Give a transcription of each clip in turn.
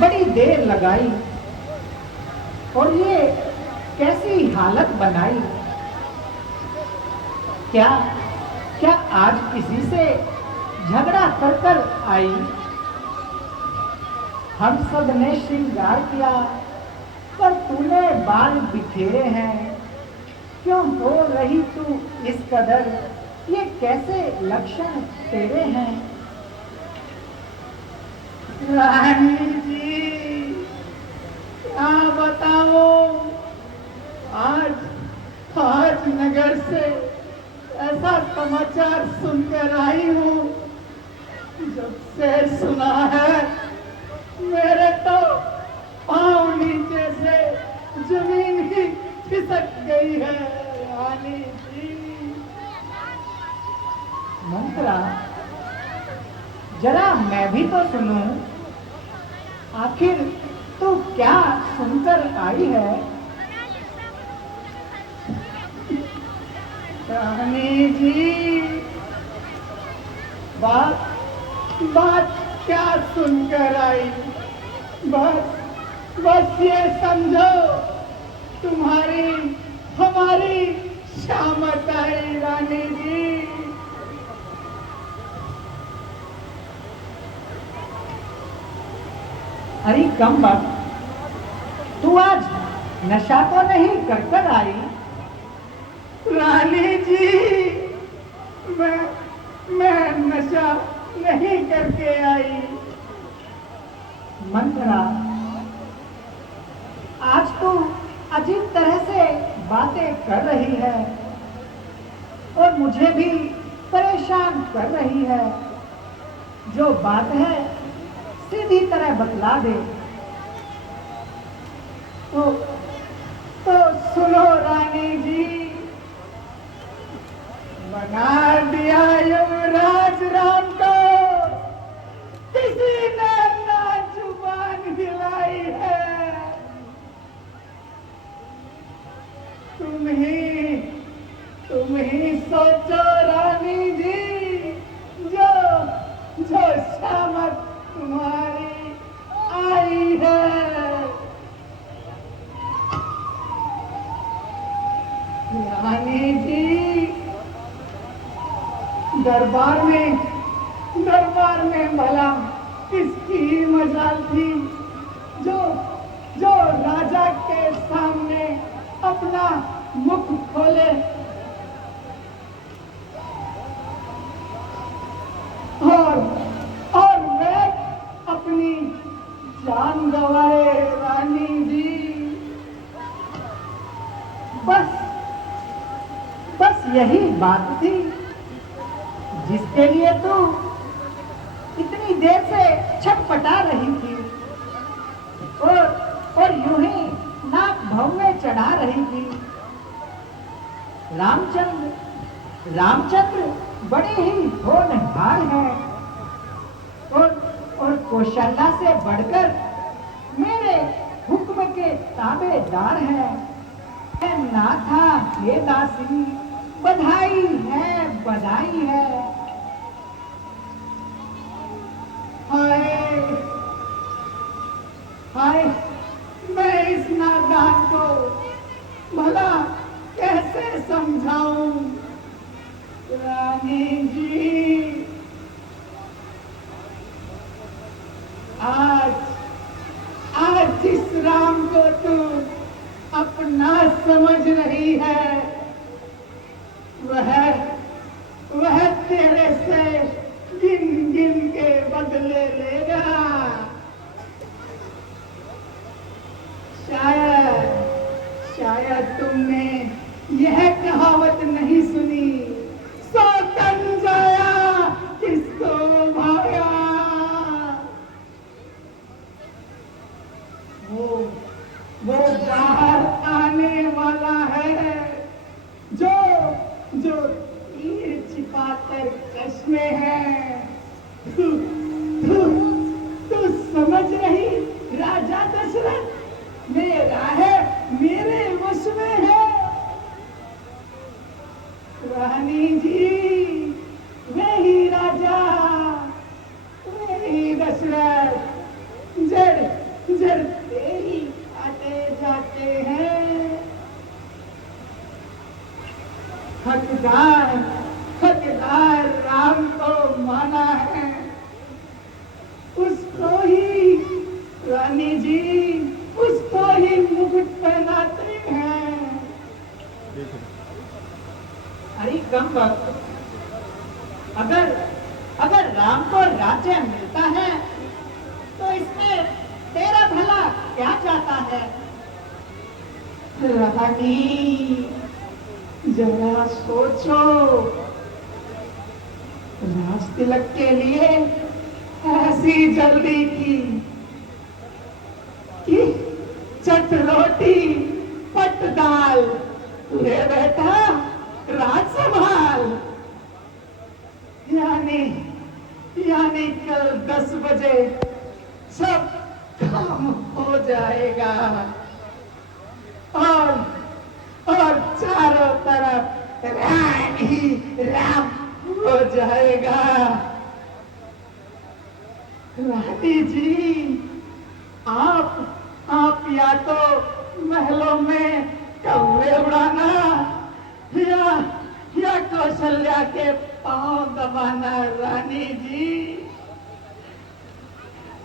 बड़ी देर लगाई और ये कैसी हालत बनाई। क्या क्या आज किसी से झगड़ा कर कर आई। हम सब ने श्रृंगार किया पर तूने बाल बिखेरे हैं। क्यों हो रही तू इस कदर, ये कैसे लक्षण तेरे हैं। रानी जी क्या बताओ, आज आज नगर से ऐसा समाचार सुनकर आई हूँ, जब से सुना है मेरे तो पाँव नीचे से जमीन ही खिसक गई है। रानी जी। मंत्रा जरा मैं भी तो सुनूं, आखिर तू क्या सुनकर आई है। रानी जी बात बात क्या सुनकर आई। बस ये समझो तुम्हारी हमारी शामत आई। रानी जी अरे कम बात, तू आज नशा तो नहीं कर कर आई। रानी जी मैं नशा नहीं करके आई। मंत्रा आज तू अजीब तरह से बातें कर रही है और मुझे भी परेशान कर रही है। जो बात है सीधी तरह बतला दे। तो सुनो रानी जी, बना दिया युवराज राम को किसी ने ना जुबान हिलाई है। तुम ही सोचो रानी जी, जो शामत तुम्हारी आई है। रानी जी दरबार में भला किसकी मजाल थी जो राजा के सामने अपना मुख खोले और मैं अपनी जान गंवाए। रानी जी बस यही बात थी जिसके लिए तू इतनी देर से छटपटा रही थी और यूं ही नाक भव में चढ़ा रही थी। रामचंद्र बड़े ही होनहार हैं और कौशल्या से बढ़कर मेरे हुक्म के ताबेदार हैं। नाथा ये दासी बधाई है। हाय मैं इस नादान को भला कैसे समझाऊं। रानी जी आज जिस राम को तू अपना समझ रही है वह तेरे से गिन के बदले लेगा। शायद तुमने यह कहावत नहीं सुनी, सौ तन जाया किसको भागा। वो बाहर आने वाला है जो तीर छिपाकर कश में है। तू समझ रही राजा दशरथ मेरा है, मेरे वश में है। रानी जी वही राजा वही दशरथ हकदार हकदार राम को माना है, उसको ही रानी जी, उसको ही मुकुट पहनाते हैं। अरे कम वक्त, अगर अगर राम को राज्य मिलता है तो इसमें तेरा भला क्या चाहता है? रानी जरा सोचो, राज तिलक के लिए ऐसी जल्दी की कि चट रोटी पट दाल, ले बेटा राज संभाल। यानी कल 10 बजे सब काम हो जाएगा और चारों तरफ राम ही राम हो जाएगा। रानी जी, आप या तो महलों में कौवे उड़ाना या कौशल्या के पांव दबाना। रानी जी,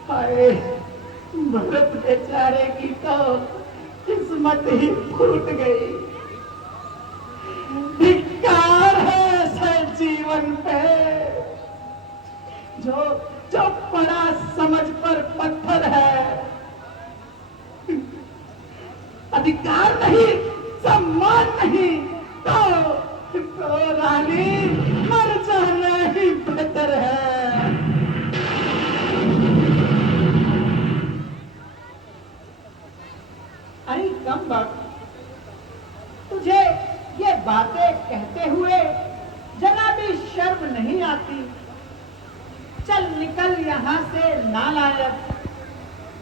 हाय भरत बेचारे की तो किस्मत ही फूट गई। धिक्कार है ऐसे जीवन पे जो बड़ा समझ पर पत्थर है। अधिकार नहीं, सम्मान नहीं, तो रानी मर जाना ही बेहतर है। अरे कम वक्त, तुझे ये बातें कहते हुए जरा भी शर्म नहीं आती? चल निकल यहाँ से नालायक।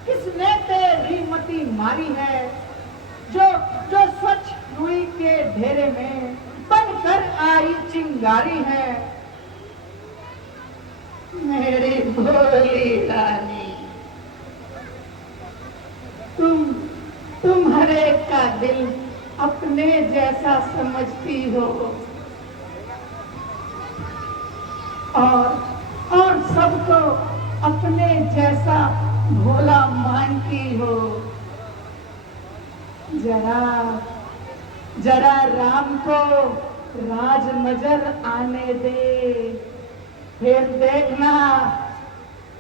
किसने तेरी मती मारी है जो स्वच्छ रुई के ढेरे में बनकर आई चिंगारी है? मेरी भोली रानी, तुम हर एक का दिल अपने जैसा समझती हो और सबको अपने जैसा भोला मानती हो। जरा राम को राज नजर आने दे, फिर देखना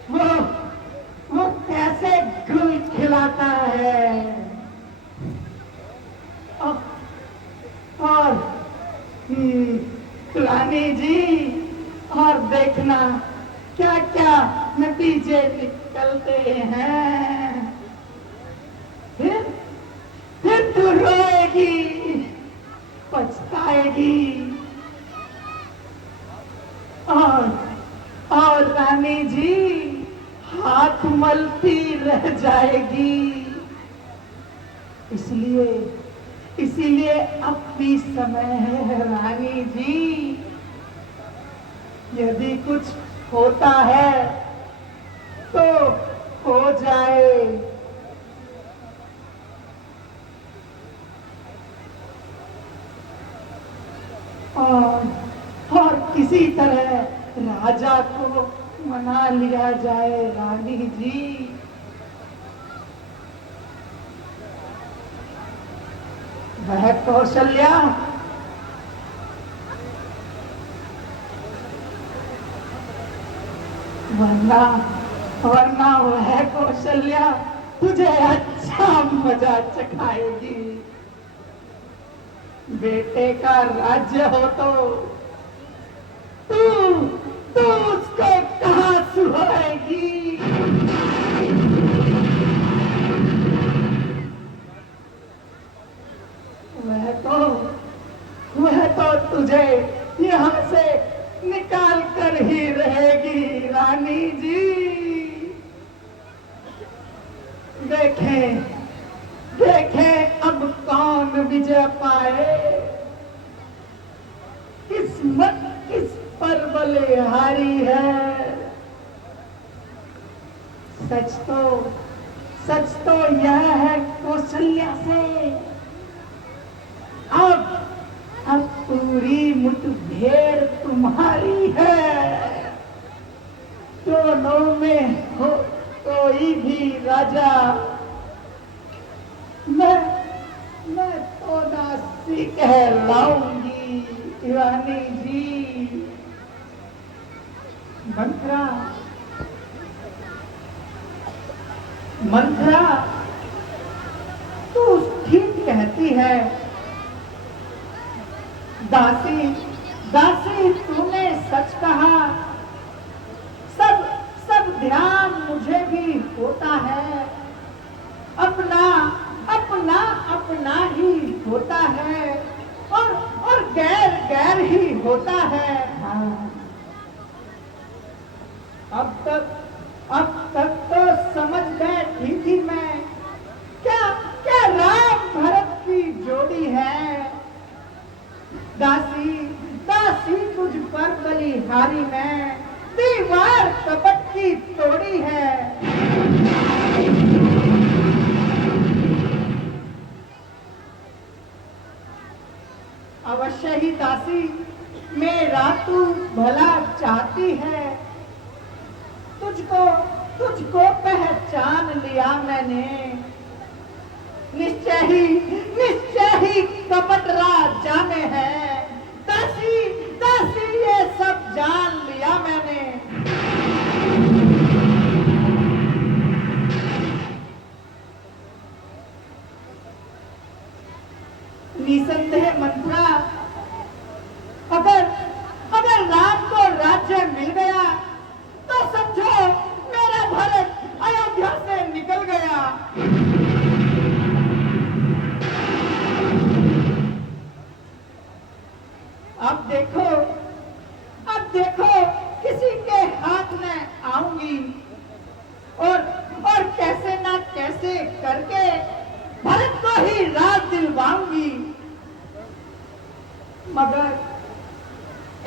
वो कैसे गुल खिलाता है। और रानी जी, और देखना क्या क्या नतीजे निकलते हैं। फिर तू रोएगी, पछताएगी और रानी जी हाथ मलती रह जाएगी। इसीलिए अब भी समय है रानी जी। यदि कुछ होता है तो हो जाए। और किसी तरह राजा को मना लिया जाए। रानी जी, वह कौशल्या वरना वह कौशल्या तुझे अच्छा मजा चखाएगी। बेटे का राज्य हो तो तू उसको कहां सुहाएगी? वह तो तुझे यहाँ से निकाल कर ही रहेगी। रानी जी, देखें अब कौन विजय पाए। किस्मत किस पर बलिहारी है। सच तो यह है कौशल्या से अब पूरी मुट्ठी मैं मैं तो दासी कहलाऊंगी रानी जी। मंत्रा मंत्रा तू ठीक कहती है। दासी दासी तूने सच कहा। सब सब ध्यान मुझे भी होता है। अपना अपना अपना ही होता है और गैर गैर ही होता है। हाँ। अब तक तो समझ बैठी थी मैं क्या क्या राम भरत की जोड़ी है। दासी दासी तुझ पर बलिहारी मैं दीवार कपट की तोड़ी है। अवश्य ही दासी मेरा तू भला चाहती है। तुझको तुझको पहचान लिया मैंने। निश्चय ही कपट राजा में है। दासी दासी ये सब जान लिया मैंने। निसंदेह मंत्रा अगर अगर राम को राज्य मिल गया तो समझो मेरा भरत अयोध्या से निकल गया। अब देखो किसी के हाथ में आऊंगी और कैसे ना कैसे करके भरत को ही राज दिलवाऊंगी। मगर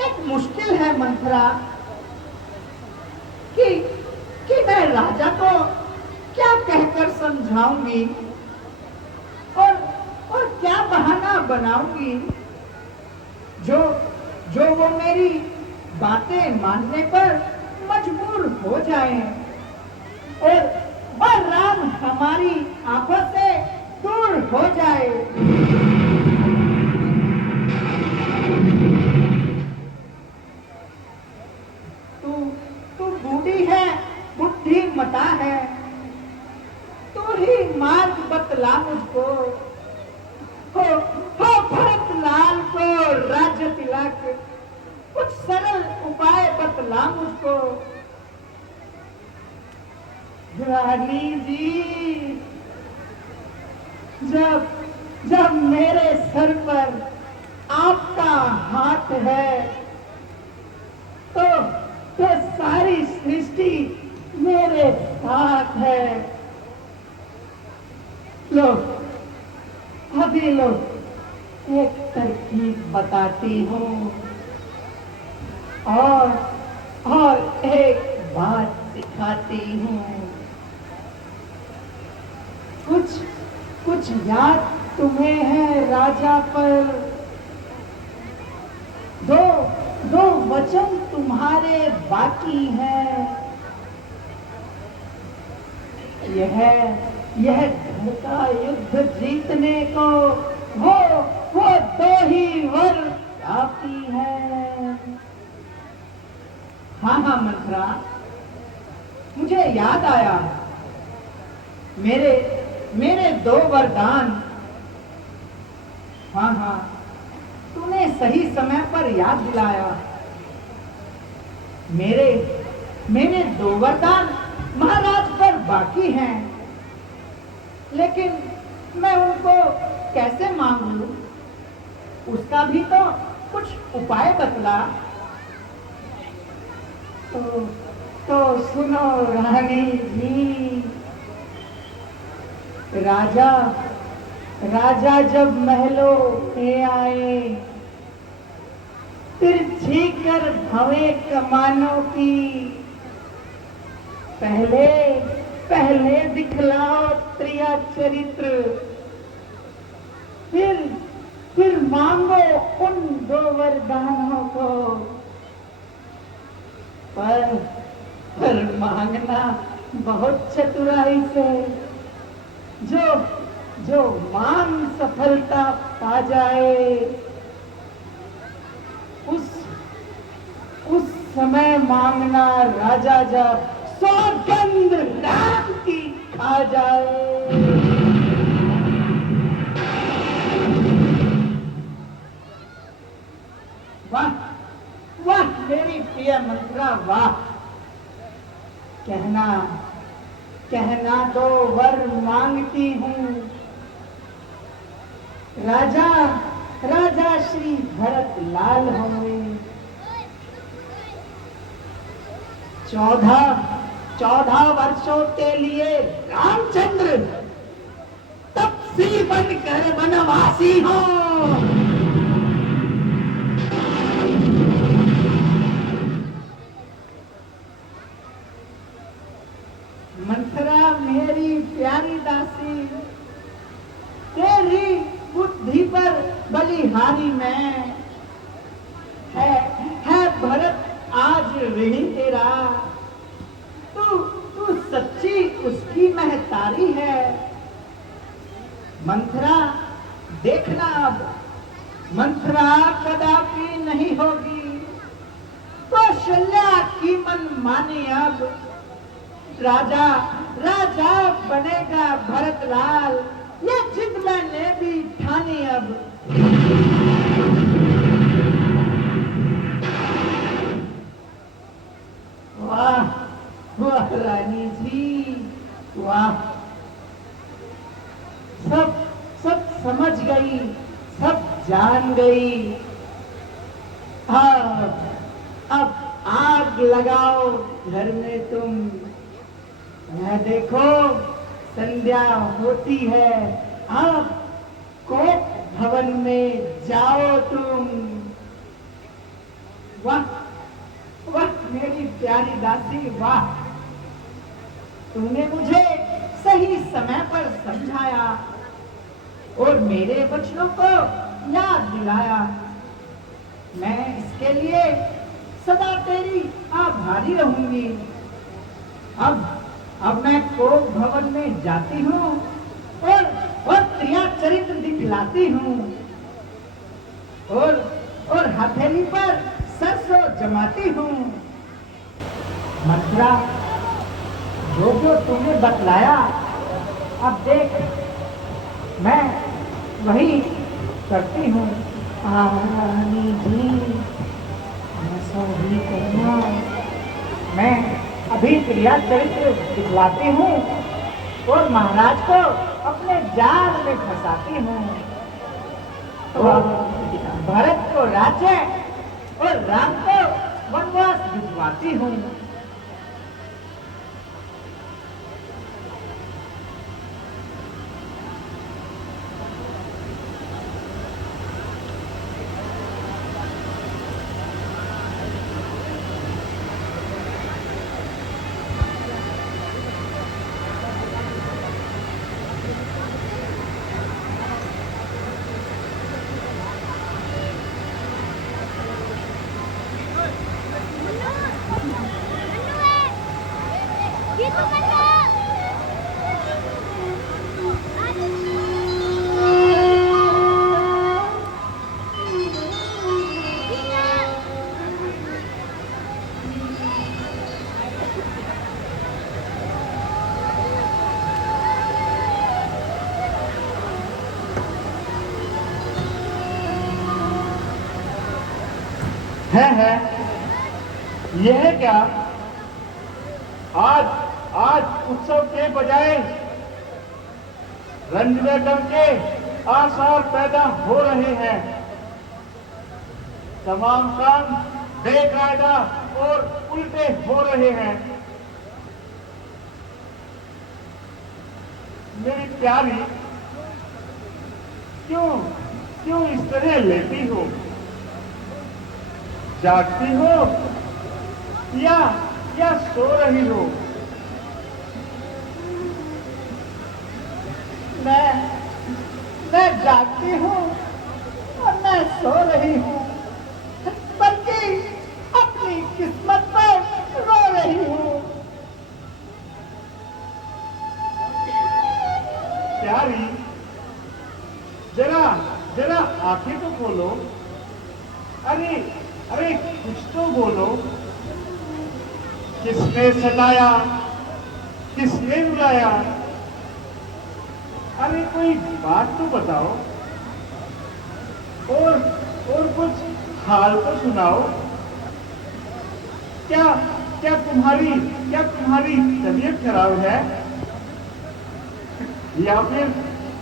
एक मुश्किल है मंत्रा कि मैं राजा को क्या कहकर समझाऊंगी और क्या बहाना बनाऊंगी जो वो मेरी बातें मानने पर मजबूर हो जाए और राम हमारी आंखों से दूर हो जाए। तू बूढ़ी है, बुद्धि मता है। तू ही मार्ग बतला मुझको। हो भरत लाल को राज्य तिलक कुछ सरल उपाय बतला मुझको। रानी जी जब मेरे सर पर आपका हाथ है तो सारी सृष्टि मेरे साथ है। लो अभी लो एक तरकीब बताती हूँ और एक बात सिखाती हूँ। कुछ याद तुम्हें है राजा पर। दो वचन तुम्हारे बाकी हैं। यह घर का युद्ध जीतने को वो दो ही वर काफी है। हाँ मंत्रा मुझे याद आया। मेरे दो वरदान। हाँ तूने सही समय पर याद दिलाया। मेरे दो वरदान महाराज पर बाकी हैं, लेकिन मैं उनको कैसे मांगू? उसका भी तो कुछ उपाय बतला। तो सुनो रानी जी। राजा जब महलों में आए तिरछी कर भवे कमानों की। पहले दिखलाओ त्रिया चरित्र, फिर मांगो उन दो वरदानों को। पर मांगना बहुत चतुराई से। जो मांग सफलता पा जाए, उस समय मांगना राजा जब सौगंध राम की खा जाए। वाह वाह मेरी प्रिय मंत्रा, वाह। कहना कहना तो वर मांगती हूँ, राजा राजा श्री भरत लाल होए। 14 वर्षों के लिए रामचंद्र तपसी बनकर वनवासी हो। मंथरा मेरी प्यारी दासी, तेरी बुद्धि पर बलिहारी मैं, है भरत आज ऋणी तेरा। तू सच्ची उसकी महतारी है। मंथरा देखना, अब मंथरा कदापि नहीं होगी कौशल्या की मनमानी। अब राजा राजा बनेगा भरत लाल, ये जिद मैंने भी ठानी। अब वाह वाह रानी जी, वाह। सब समझ गई, सब जान गई। अब आग लगाओ घर में तुम। यह देखो संध्या होती है, आप कोप भवन में जाओ तुम। वाह वाह मेरी प्यारी दासी, वाह। तूने मुझे सही समय पर समझाया और मेरे वचनों को याद दिलाया। मैं इसके लिए सदा तेरी आभारी रहूंगी। अब मैं कोप भवन में जाती हूँ और क्रिया चरित्र दिखलाती हूँ और हथेली पर सरसों जमाती हूँ। मंत्रा, जो तूने बतलाया, अब देख मैं वही करती हूँ। रानी जी, ऐसा ही करना। मैं अभी क्रिया चरित्र दिखलाती हूँ और महाराज को अपने जाल में फंसाती हूँ। और भरत को राज्य और राम को वनवास भिजवाती हूँ। है यह क्या? आज उत्सव के बजाय रंजन के आसार पैदा हो रहे हैं। तमाम काम बेकायदा और उल्टे हो रहे हैं। मेरी प्यारी, क्यों इस तरह लेटी हो? जागती हो या सो रही हो? मैं जागती हूँ और मैं सो रही हूँ, बल्कि अपनी किस्मत पर रो रही हूँ। प्यारी, जरा जरा आंखें तो खोलो। अरे अरे कुछ तो बोलो। किसने सताया, किसने रुलाया? अरे कोई बात तो बताओ, और कुछ हाल तो सुनाओ। क्या क्या तुम्हारी तबीयत खराब है?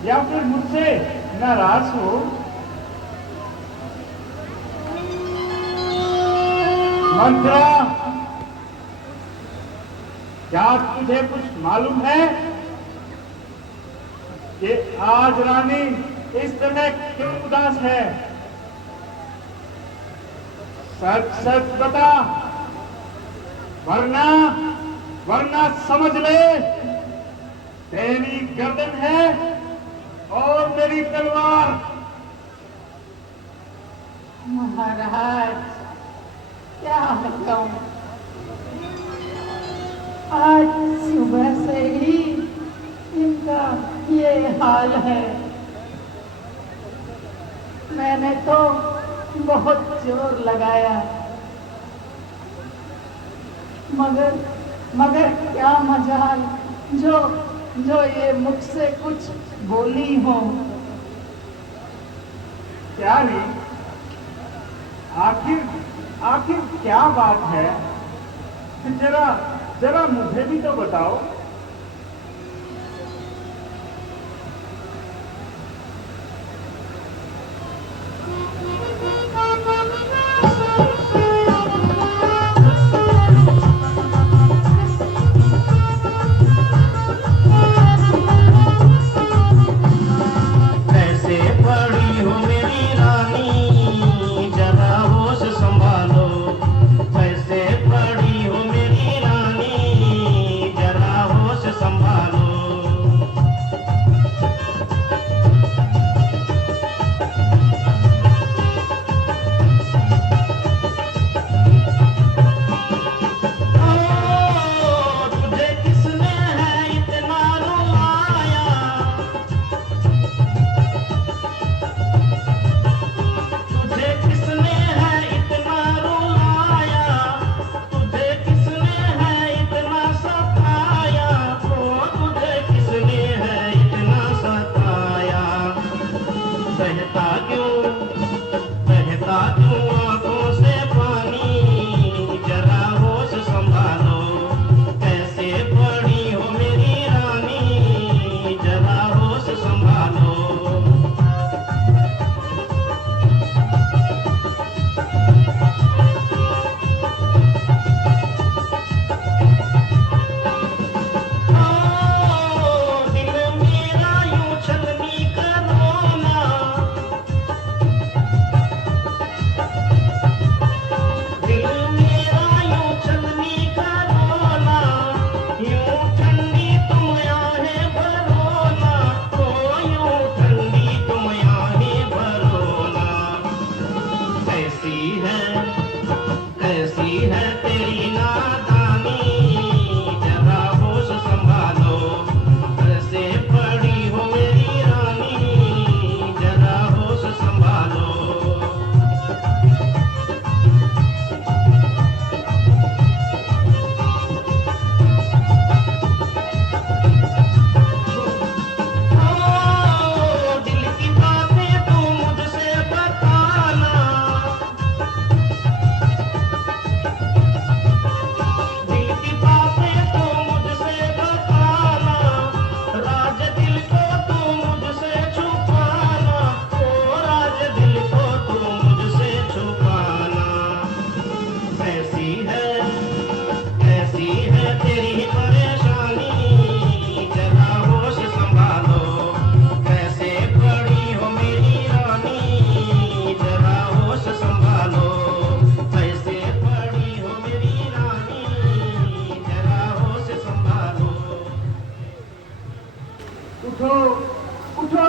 या फिर मुझसे नाराज हो? मंत्रा, क्या तुझे कुछ मालूम है कि आज रानी इस समय क्यों उदास है? सच सच बता, वरना समझ ले, तेरी गर्दन है और मेरी तलवार। महाराज, क्या बताऊं, आज सुबह से ही इनका ये हाल है। मैंने तो बहुत जोर लगाया, मगर क्या मजाल जो ये मुझसे कुछ बोली हो। क्या री, आखिर क्या बात है? जरा मुझे भी तो बताओ।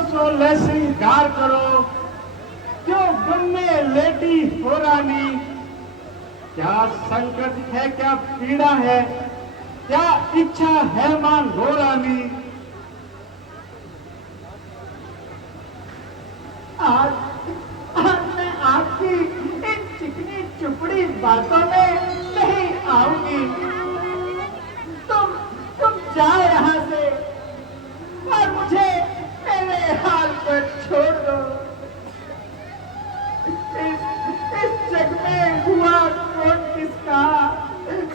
सोले श्रृंगार करो, क्यों गम में लेटी हो रानी? क्या संकट है, क्या पीड़ा है, क्या इच्छा है मांगो रानी? बातों में नहीं आऊंगी। तुम जाओ यहाँ से और मुझे मेरे हाल पर छोड़ दो। इस जग में हुआ कौन किसका,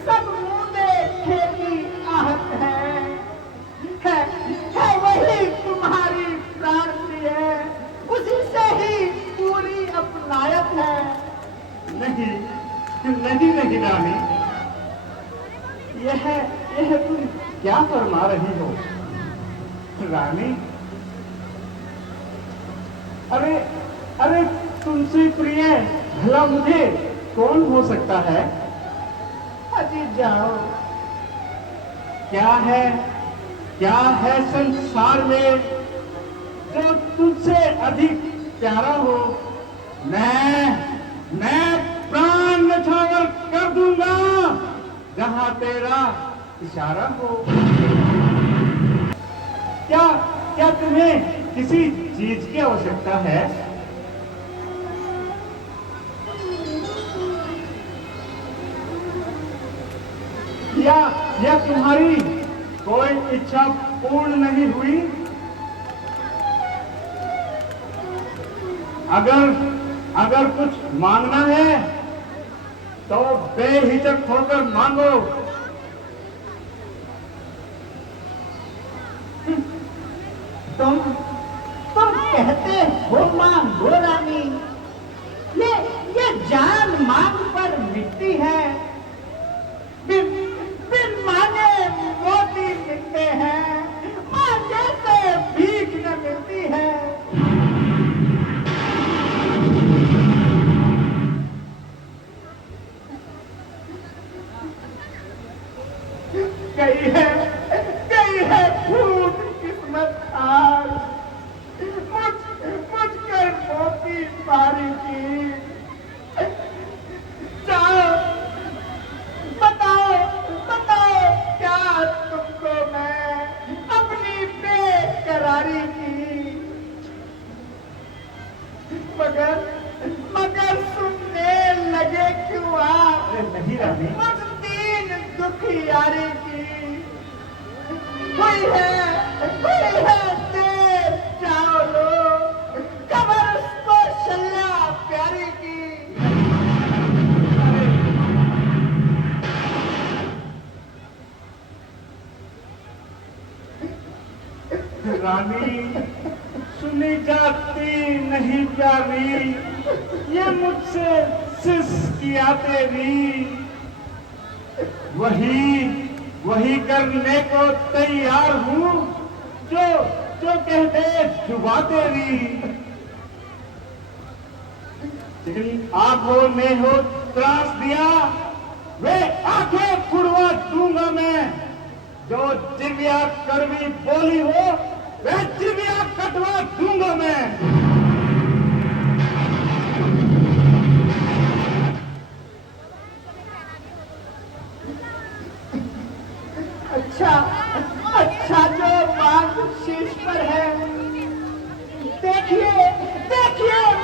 सब मुंह खेती आहत है वही तुम्हारी प्राण प्रिय, उसी से ही पूरी अपनायत है। नहीं नहीं नहीं रानी, यह तुम क्या फरमा रही हो रानी? अरे तुमसे प्रिय भला मुझे कौन हो सकता है? अजी जाओ। क्या है संसार में जो तुझसे अधिक प्यारा हो? मैं प्राण न्यौछावर कर दूंगा जहां तेरा इशारा हो। क्या तुम्हें किसी चीज की आवश्यकता है? या तुम्हारी कोई इच्छा पूर्ण नहीं हुई? अगर कुछ मांगना है तो बेहिचक होकर मांगो। तुम कहते हो मांगो रानी, ये जान मांग पर मिटती है। बिन मांगे मोती मिलते हैं, मांगे से भीख न मिलती है। गई है फूट किस्मत आज, मुझ कर मोती पारी की। जाओ बताओ क्या तुमको मैं अपनी बेकरारी की, मगर सुनने लगे क्यों आप नहीं रानी, मुझ दीन दुखियारी की। हुई है देर, जाओ लो कबर उसको शल्ला प्यारी की। रानी सुनी जाती नहीं प्यारी, ये मुझसे सिसकिया तेरी। वही करने को तैयार हूँ जो कह दे जुबा तेरी। जिन आंखों ने हो त्रास दिया वे आंखें फुड़वा दूंगा मैं। जो जिविया कड़वी बोली हो वह जिविया कटवा दूंगा मैं। अच्छा जो मांग शीश पर है, देखिए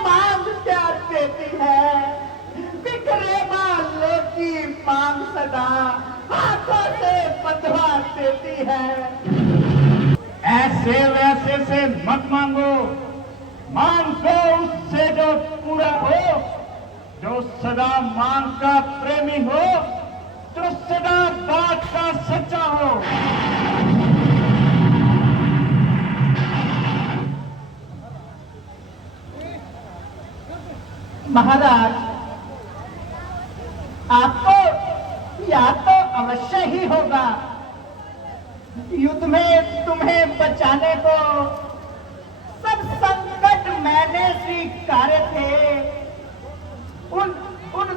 मांग क्या देती है। बिखरे बालों की मांग सदा हाथों से बंधवा देती है। ऐसे वैसे से मत मांगो, मांगो उससे जो पूरा हो, जो सदा मांग का प्रेमी हो, जो सदा बात का सच्चा हो। महाराज, आपको याद तो अवश्य ही होगा, युद्ध में तुम्हें बचाने को सब संकट मैंने स्वीकारे थे। उन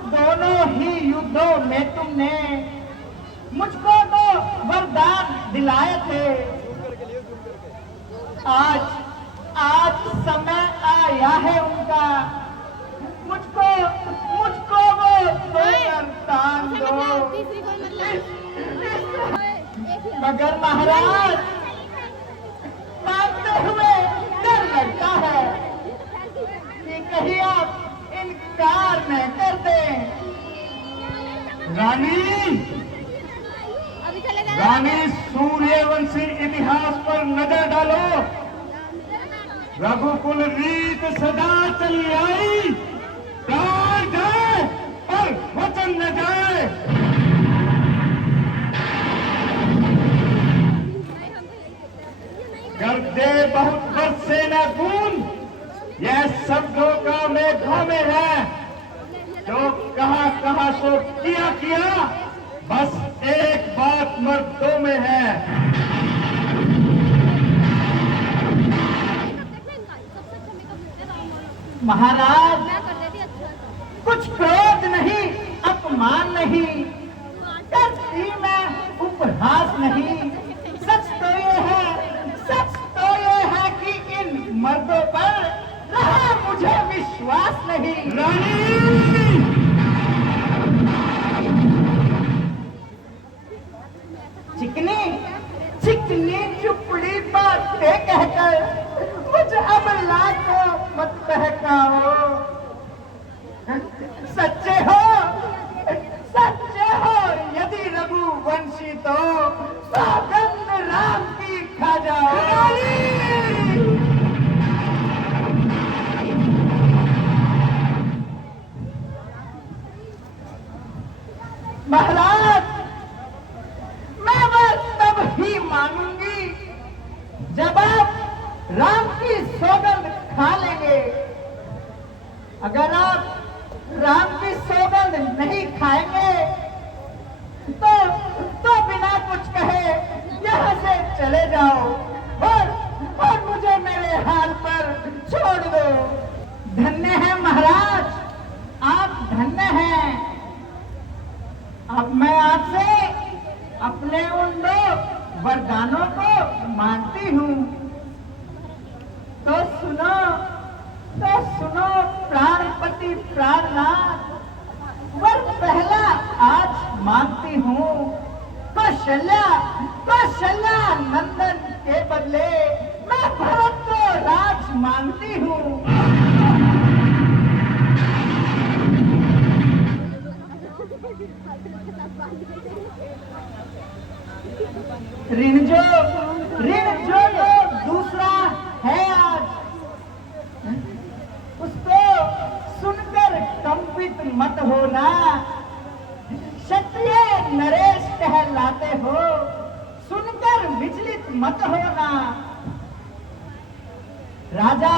दोनों ही युद्धों में तुमने मुझको तो वरदान दिलाए थे। आज समय आया है उनका, मुझको वो वरदान दो। मगर महाराज, मांगते हुए डर लगता है कि कहीं आप इनकार न कर दें। रानी, अभी चले गए। रानी, सूर्यवंशी इतिहास पर नजर डालो। रघुकुल रीत सदा चली आई, प्राण जाए पर वचन न जाए। गर्जे बहुत वर्ष से न गूंज, यह शब्दों का मेघों में है। जो कहा सो किया, बस एक बात मर्दों में है। महाराज, कुछ क्रोध नहीं, अपमान नहीं, धरती में उपहास नहीं। सच तो ये है कि इन मर्दों पर रहा मुझे विश्वास नहीं। रानी, चिकनी चुपड़ी बातें कहकर मुझे अबला को मत बहकाओ। सच्चे हो यदि रघुवंशी तो सौगंध राम की खा जाओ। महाराज, मैं बस तब ही मानूंगी जब आप राम की सौगंध खा लेंगे। अगर आप राम की सौगंध नहीं खाएंगे तो बिना कुछ कहे यहाँ से चले जाओ और मुझे मेरे हाल पर छोड़ दो। धन्य है महाराज, आप धन्य हैं। अब मैं आपसे अपने उन दो वरदानों को मांगती हूँ। तो सुनो प्राणपति प्राणनाथ, वर पहला आज मांगती हूँ। कौशल्या नंदन के बदले मैं भरत को राज मांगती हूँ। ऋण जो दूसरा है आज, उसको सुनकर कंपित मत होना। क्षत्रिय नरेश कहलाते हो, सुनकर विचलित मत होना। राजा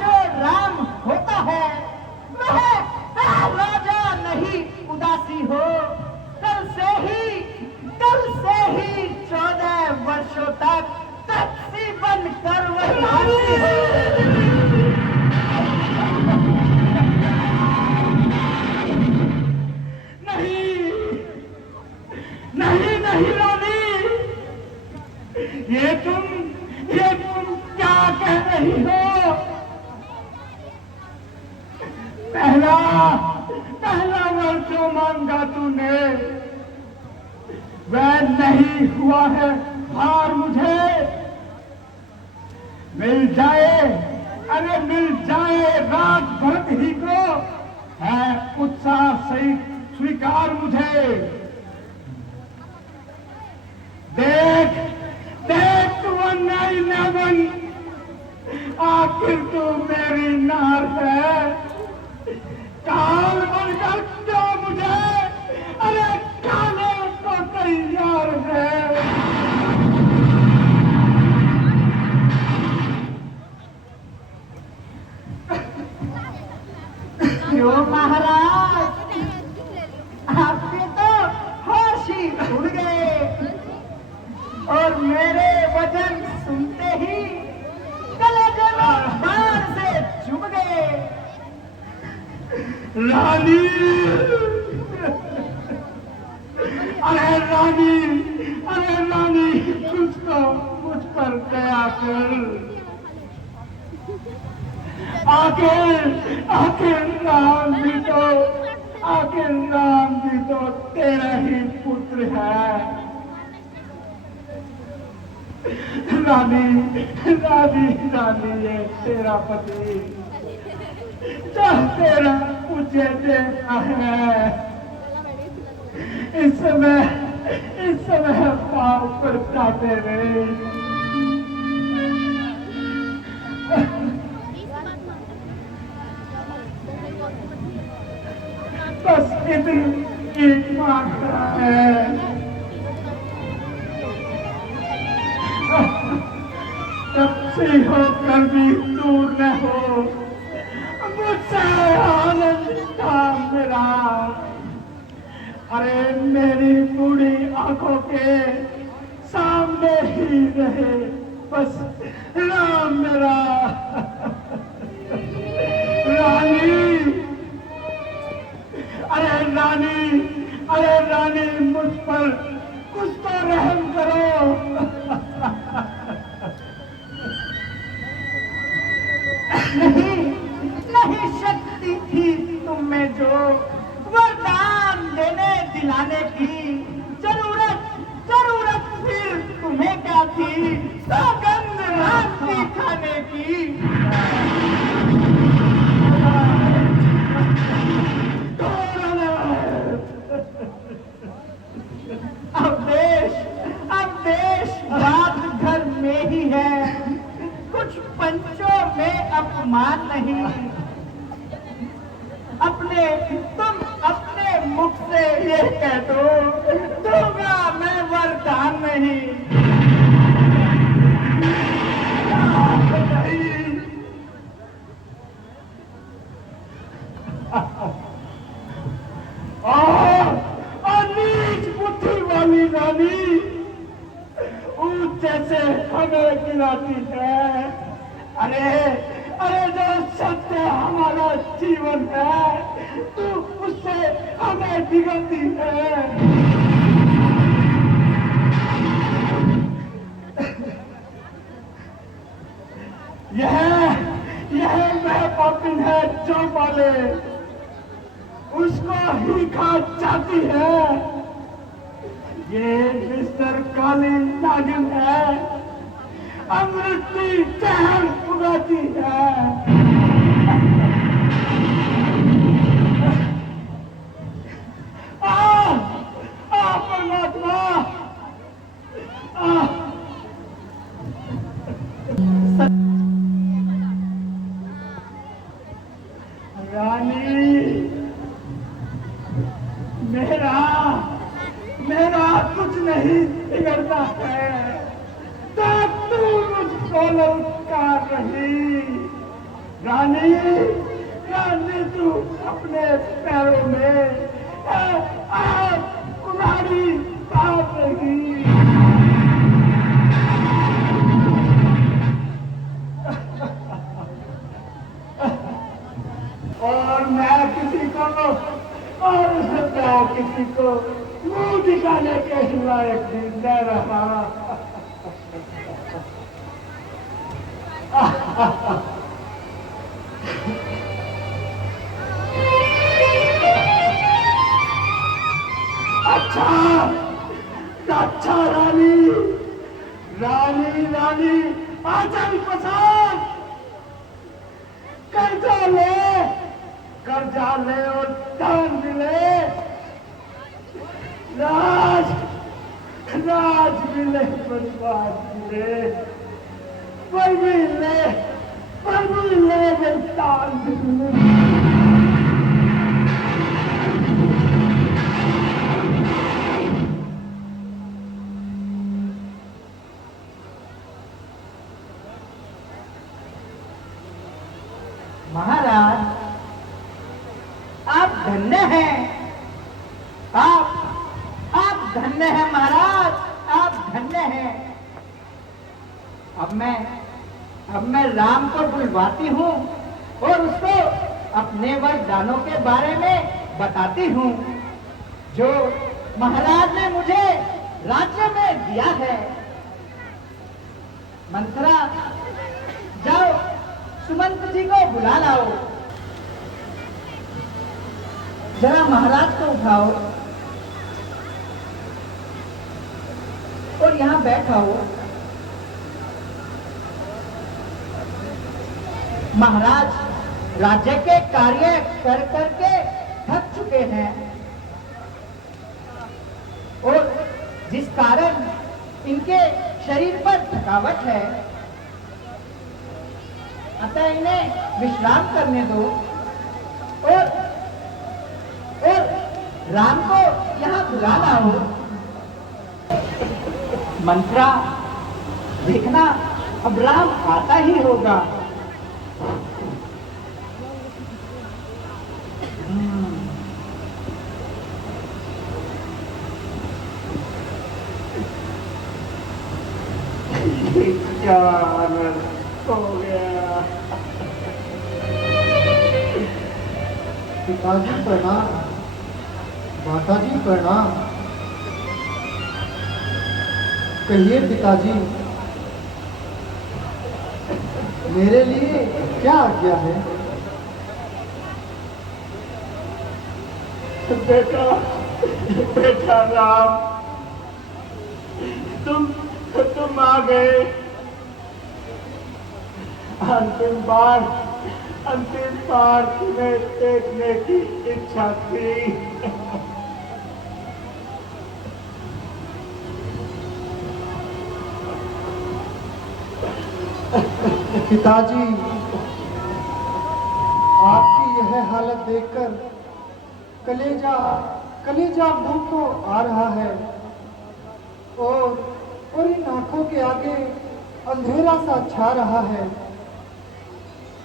जो राम होता है वह राजा नहीं उदासी हो। कल से ही 14 वर्षों तक तपसी बनकर वह दासी हो। नहीं रानी, ये तुम क्या कह रही हो? पहला वर जो मांगा तूने वह नहीं हुआ है। हार मुझे मिल जाए राज भरत ही को है उत्साह सहित स्वीकार मुझे। देख तू अन्याय न बन, आखिर तू मेरी नार है। काल बनकर क्यों मुझे खाने को तैयार है। क्यों महाराज, आपके तो होश ही उड़ गए और मेरे वचन सुनते ही कलेजे में बाण से चुभ गए। रानी, अरे रानी, कुछ तो मुझ पर दया कर। आखिर राम भी तो तेरा ही पुत्र है। रानी, ये तेरा पति जो तेरा मुझे देखा है। इस समय पाँव पर काटे रहे। बस इतनी एक मात्रा है। तब से होकर भी दूर न हो, मुझसे आनंद था मेरा। अरे मेरी बूढ़ी आंखों के सामने ही रहे बस राम मेरा। रानी, अरे रानी मुझ पर कुछ तो रहम करो। नहीं शक्ति थी तुम में जो वरदान देने दिलाने की। जरूरत फिर तुम्हें क्या थी सौगंध राम की खाने की। अब देश बात घर में ही है, कुछ पंचों में अपमान नहीं। तुम अपने मुख से ये कह दो, दूंगा मैं वरदान नहीं। नीच बुद्धि वाली रानी, ऊंच जैसे हमें गिराती है। अरे जो सत्य हमारा जीवन है, तू उससे हमें बिगड़ती है। यह वह पापिन है जो पाले उसको ही खा जाती है। ये मिस्टर काली नागिन है, अमृत की जहर उगाती है। परमात्मा, रानी, मेरा कुछ नहीं बिगड़ता है, तब तू मुझको ललकार रही। रानी तू अपने पैरों में कुल्हाड़ी काट रही। और मैं किसी को मुंह दिखाने के लायक नहीं रहा। अच्छा रानी आचल पसंद कर्जा ले और दान मिले, राज मिले, बर्बाद मिले, पर भी ले दान मिले। महाराज, आप धन्य हैं। आप धन्य हैं महाराज, आप धन्य हैं। अब मैं राम को बुलवाती हूँ और उसको अपने वरदानों के बारे में बताती हूँ जो महाराज ने मुझे राज्य में दिया है। मंत्रा, जाओ सुमंत जी को बुला लाओ। जरा महाराज को उठाओ और यहाँ बैठाओ। महाराज राज्य के कार्य कर करके थक चुके हैं। जिस कारण इनके शरीर पर थकावट है, अतः इन्हें विश्राम करने दो और राम को यहाँ बुला लाओ। मंत्रा, देखना अब राम आता ही होगा। क्या आनंद हो गया। पिताजी प्रणाम, माताजी प्रणाम। कहिए पिताजी, मेरे लिए क्या आज्ञा है? बेटा, बेटा राम, तुम आ गए। अंतिम बार तुम्हें देखने की इच्छा थी। पिताजी, आपकी यह हालत देखकर कलेजा मुंह को आ रहा है और इन आंखों के आगे अंधेरा सा छा रहा है।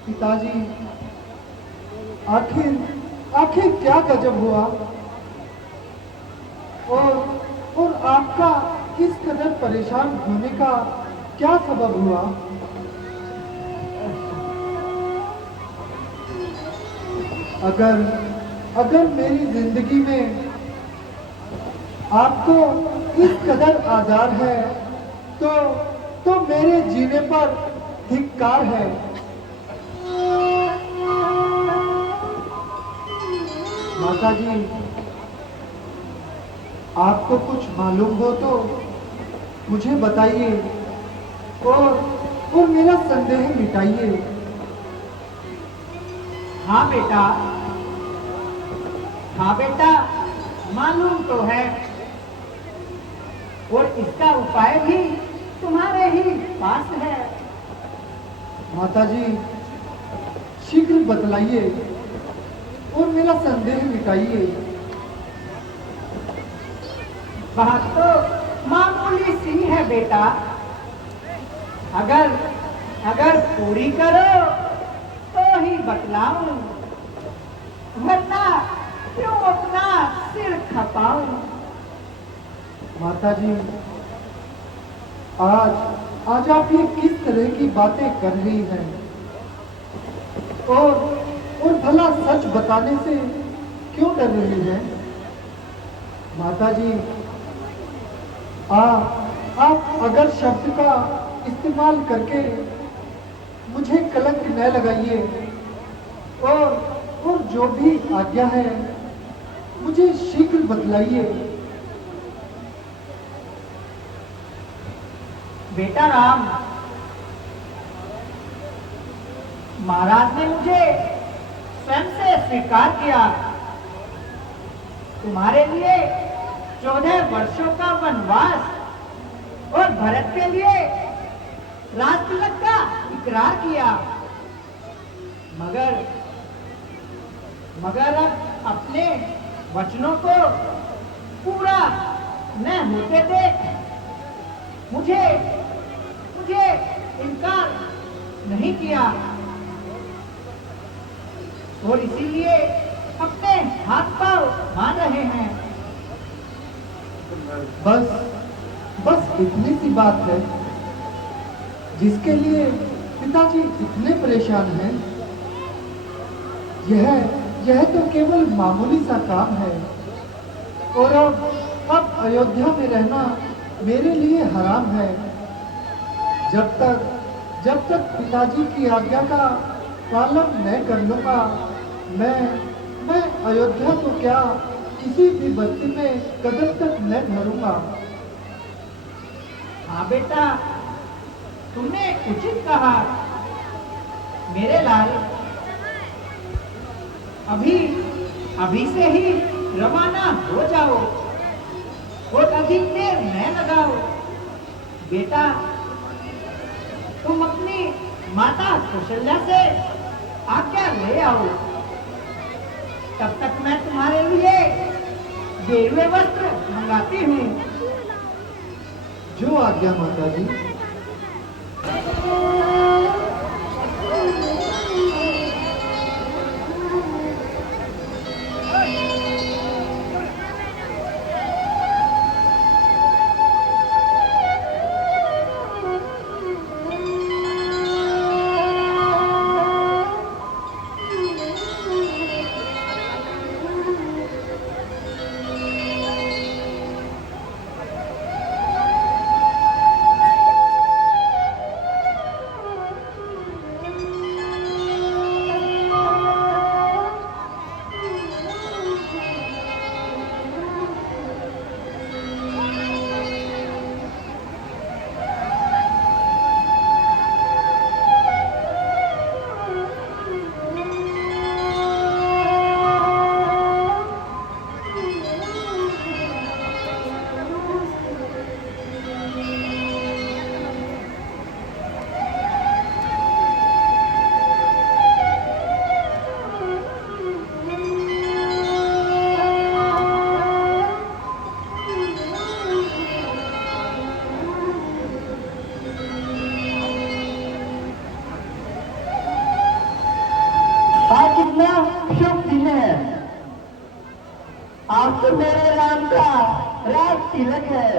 पिताजी, आखिर क्या गजब हुआ और आपका इस कदर परेशान होने का क्या सबब हुआ? अगर मेरी जिंदगी में आपको इस कदर आजार है तो मेरे जीने पर धिक्कार है। माताजी, आपको कुछ मालूम हो तो मुझे बताइए और मेरा संदेह मिटाइए। हाँ बेटा, मालूम तो है और इसका उपाय भी तुम्हारे ही पास है। माताजी, शीघ्र बतलाइए और मेरा संदेह मिटाइए। बात तो मामूली सी है बेटा, अगर पूरी करो तो ही बतलाऊं, वरना क्यों अपना सिर खपाऊं। माताजी, आज आप ये किस तरह की बातें कर रही हैं? और भला सच बताने से क्यों डर रही हैं? माताजी, आप अगर शब्द का इस्तेमाल करके मुझे कलंक न लगाइए और जो भी आज्ञा है मुझे शीघ्र बतलाइए। बेटा राम, महाराज ने मुझे स्वयं से स्वीकार किया। तुम्हारे लिए 14 वर्षों का वनवास और भरत के लिए राजतिलक का इकरार किया, मगर अब अपने वचनों को पूरा न होते देख मुझे इनकार नहीं किया और इसीलिए अपने हाथ पांव बांध रहे हैं। बस इतनी सी बात है जिसके लिए पिताजी इतने परेशान हैं। यह तो केवल मामूली सा काम है और अब अयोध्या में रहना मेरे लिए हराम है। जब तक पिताजी की आज्ञा का पालन न कर लूंगा, मैं अयोध्या तो क्या किसी भी बस्ती में कदम तक न धरूंगा। हाँ बेटा, तुमने उचित कहा। मेरे लाल, अभी से ही रवाना हो जाओ और अधिक देर न लगाओ। बेटा, तुम अपनी माता कौशल्या से आज्ञा ले आओ। तब तक मैं तुम्हारे लिए गेरुए वस्त्र मंगाती हूँ। जो आज्ञा माता जी। आज कितना शुभ दिन है। आज तो मेरे राम का राज तिलक है।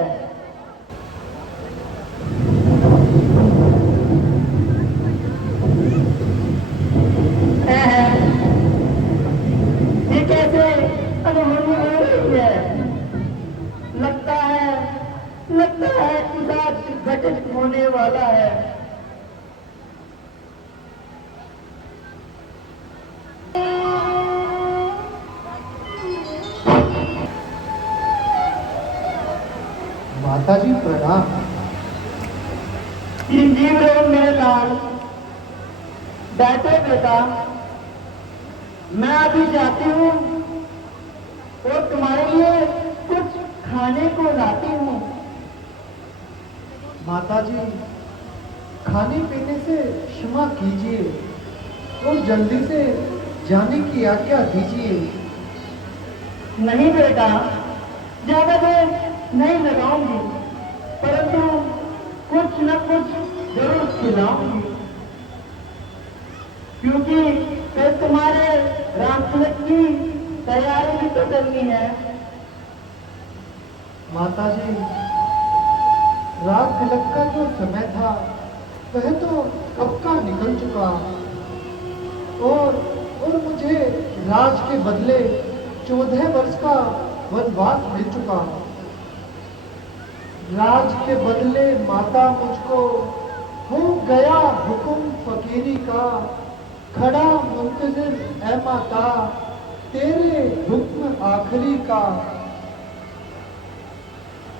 ये कैसे अनुभूति हो रही है। लगता है कुछ आज घटित होने वाला है। माता जी प्रणाम। जीव रहो मेरे लाल, बैठो बेटा। मैं अभी जाती हूँ और तुम्हारे लिए कुछ खाने को लाती हूँ। माता जी, खाने पीने से क्षमा कीजिए और जल्दी से जाने की आज्ञा दीजिए। नहीं बेटा, ज्यादा देर नहीं लगाऊंगी, परंतु कुछ न कुछ जरूर खिलाऊंगी, क्योंकि फिर तुम्हारे रामतिलक की तैयारी भी तो करनी है। माता जी, रात तिलक का जो समय था वह तो कब का निकल चुका और मुझे राज के बदले 14 वर्ष का वनवास मिल चुका। राज के बदले माता मुझको हो गया हुक्म फकीरी का। खड़ा मुंतजिर ए माता तेरे हुक्म आखिरी का।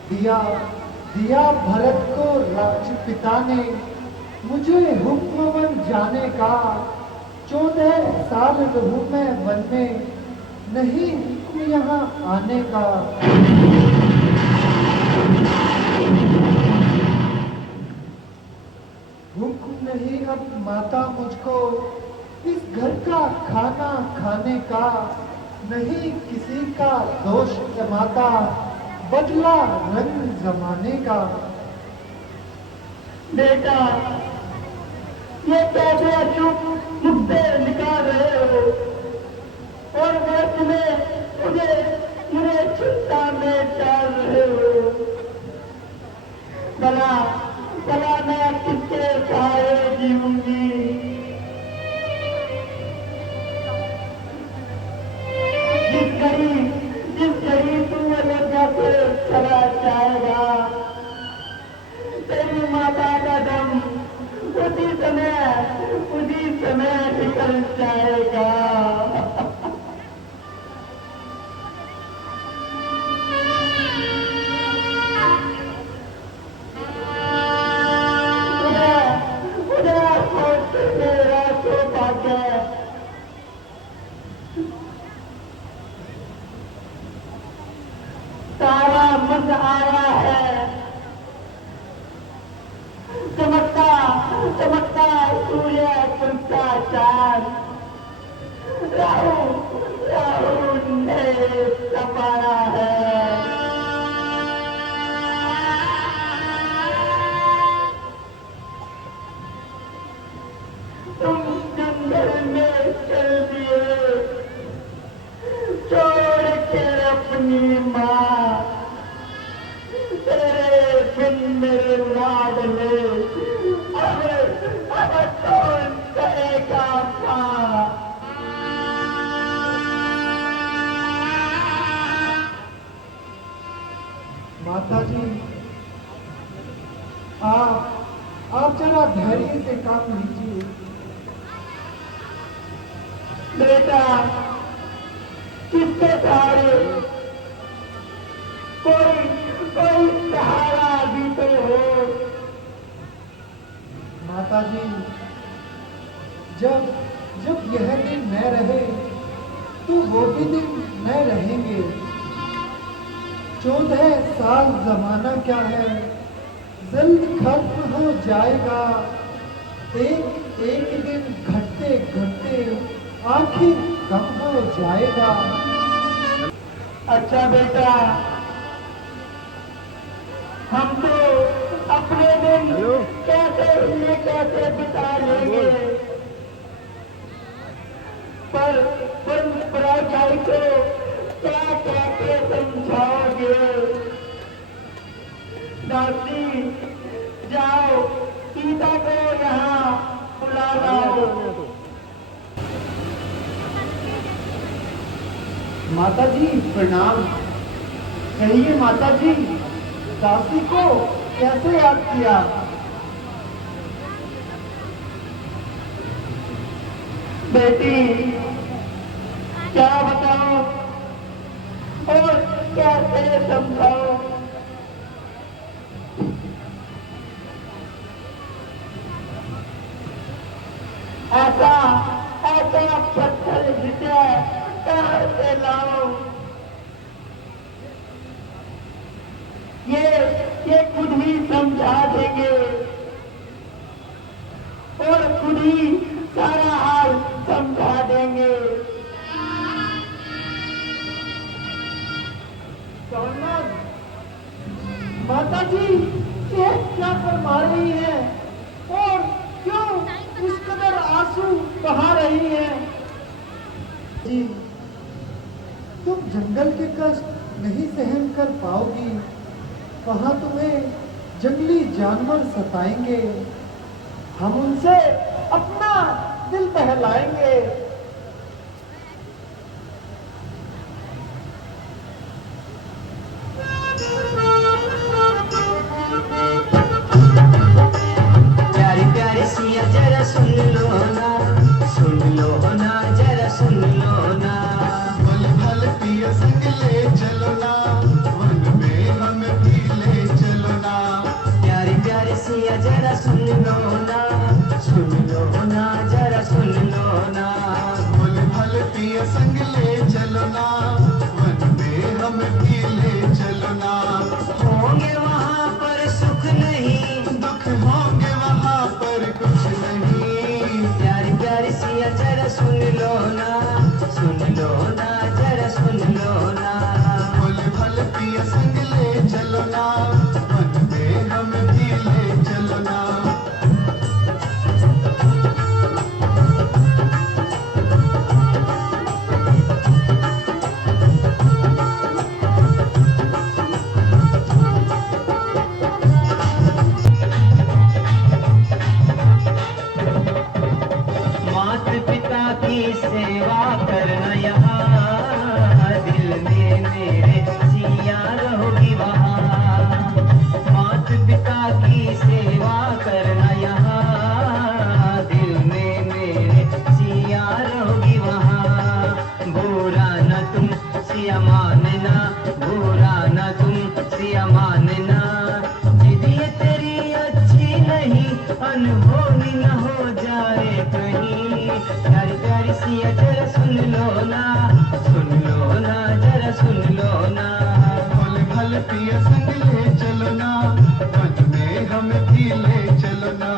दिया भरत को राजपिता ने मुझे हुक्म बन जाने का। 14 साल रहूं मैं वन में, नहीं हुक्म यहाँ आने का। हुक्म नहीं अब माता मुझको इस घर का खाना खाने का। नहीं किसी का दोष है माता, बदला रंग जमाने का। बेटा, ये कैसे अचूक मुद्दे निकाल रहे हो और व्यर्थ में मुझे चिंता में डाल रहे हो। भला मैं किसके सहारे जीऊंगी। जिस घड़ी तू अयोध्या से चला जाएगा, तेरी माता का दम उसी समय निकल जाएगा। मेरा सौभाग्य तारा मंद तुम जंगल में चल दिए, छोड़ के अपनी माँ। तेरे बिन मेरे लाडले अब कौन करेगा माँ। माता जी, आप जरा धैर्य से काम लीजिए। बेटा, किसके सहारे? कोई कोई सहारा भी तो हो। माता जी, जब जब यह दिन न रहे तो वो भी दिन न रहेंगे। 14 साल जमाना क्या है, जल्द खत्म हो जाएगा। एक एक दिन घटते घटते आखिर कम हो जाएगा। अच्छा बेटा, हम तो अपने दिन कैसे बिता लेंगे, पर पराई को क्या कह के समझाओगे? दासी, जाओ सीता को यहाँ बुला लाओ। माता जी प्रणाम। कहिए माता जी, दासी को कैसे याद किया? बेटी, क्या बताओ और कैसे समझाओ? ऐसा पत्थर हृदय कहाँ से लाओ? ये खुद ही समझा देंगे और खुद ही सारा हाल समझा देंगे। माता जी, ये क्या फरमा रही है और क्यों इस कदर आंसू बहा रही है? जी, तुम जंगल के कष्ट नहीं सहन कर पाओगी। वहां तुम्हें जंगली जानवर सताएंगे। हम उनसे अपना दिल बहलाएंगे। प्यारी प्यारी सिया जरा सुन लो ना, सुन लो ना, जरा सुन लो ना। भल भल पिया संग ले चलो ना, वन में हमें भी ले चलो ना। प्यारी प्यारी सिया जरा सुन लो ना, सुन लो ना, जरा सुन लो ना। भल भल पिया संग ले चलो ना, वन में हमें भी ले चलो ना। होंगे वहाँ पर सुख नहीं, दुख होंगे वहाँ पर कुछ नहीं। प्यारी प्यारी सिया जरा सुन लो ना, सुन लो ना, जरा सुन लो ना। भल भल पिया संग ले चलो ना, वन में हमें भी ले चलो ना। मात पिता की सेवा करना यहाँ, दिल में मेरे सिया रहोगी वहाँ। मात पिता की सेवा करना यहाँ, दिल में मेरे सिया रहोगी वहाँ। बुरा न तुम सिया मानना, बुरा न तुम सिया मानना। जिद ये तेरी अच्छी नहीं, अनहोनी न हो जाए कहीं। प्यारी प्यारी सिया जरा सुन लो ना, सुन लो ना, जरा सुन लो ना। भल भल पिया संग ले चलो ना, वन में हमें भी ले चलो ना।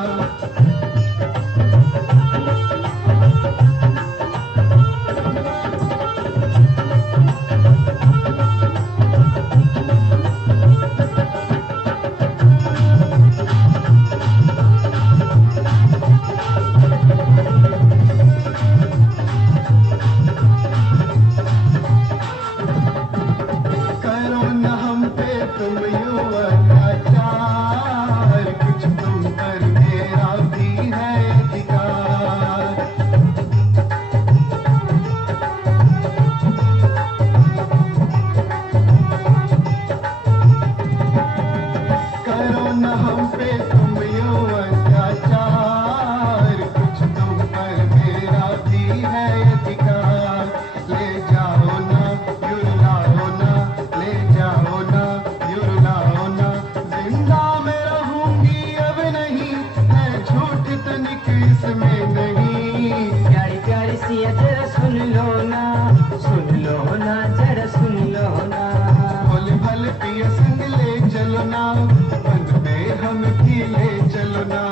इसमें नहीं। प्यारी प्यारी सी जरा सुन लो ना जरा सुन लो ना। भोले भाले पिया संग ले चलो ना, वन में हम भी ले चलो ना।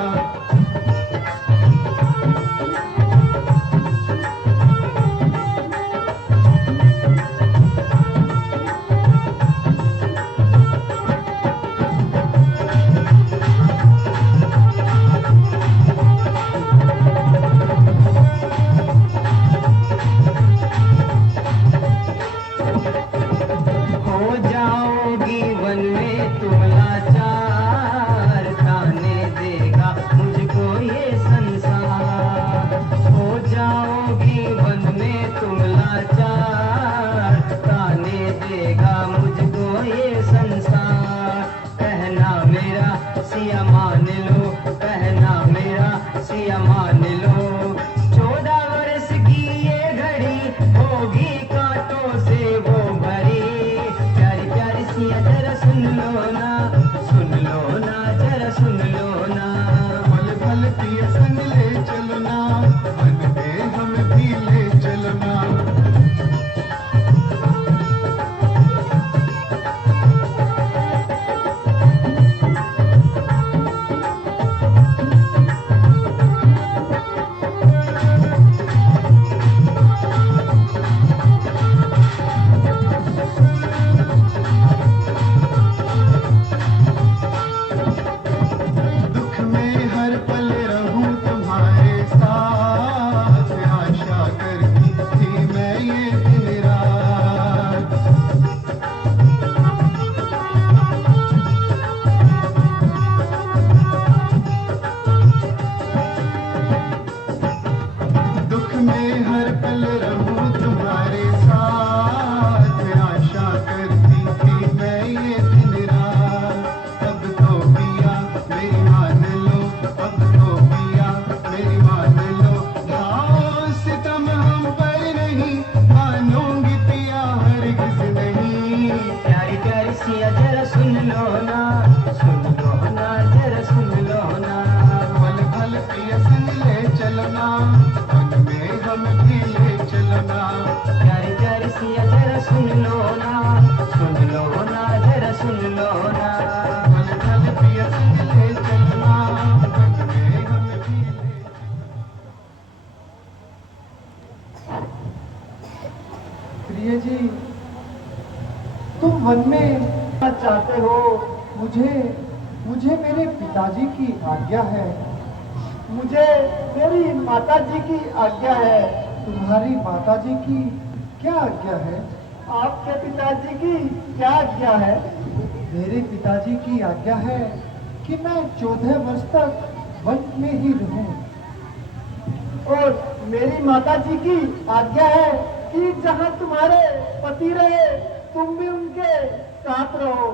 हो जाओगी वन में तुम लाचार, ताने देगा मुझको ये संसार। हो जाओगी वन में तुम लाचार, ताने देगा मुझको ये संसार। कहना मेरा सिया मान लो, कहना मेरा सिया मान लो। 14 वर्ष की ये घड़ी होगी कांटों से वो भरी। प्यारी प्यारी सी जरा सुन लो ना जरा सुन लो ना। भोले भाले पिया संग ले चलो ना, वन में हम भी ले चलो ना। दुख में हर पल रहूं तुम्हारे साथ, आशा करती थी मैं ये दिन रात। दुख में हर पल रहूं तुम्हारे साथ, आशा करती थी मैं ये दिन रात। अब तो पिया मेरी मान लो, अब तो पिया मेरी मान लो। हाँ सितम हम पर नहीं, मानूंगी पिया हरगिज नहीं। प्यारी प्यारी सी जरा सुन लो ना जरा सुन लो ना। भल भल पिया संग ले चलो ना, वन में हम भी ले चलो ना। प्यारी प्यारी सी जरा सुन लो ना जरा सुन लो ना। भल भल पिया संग ले चलो ना, वन में हम भी ले। प्रिय जी, तुम वन में आना चाहते हो, मुझे मेरे पिताजी की आज्ञा है। मुझे मेरी माता जी की आज्ञा है। तुम्हारी माताजी की क्या आज्ञा है? आपके पिताजी की क्या आज्ञा है? मेरे पिताजी की आज्ञा है कि मैं 14 वर्ष तक वन में ही रहूं। और मेरी माता जी की आज्ञा है कि जहाँ तुम्हारे पति रहे तुम भी उनके साथ रहो।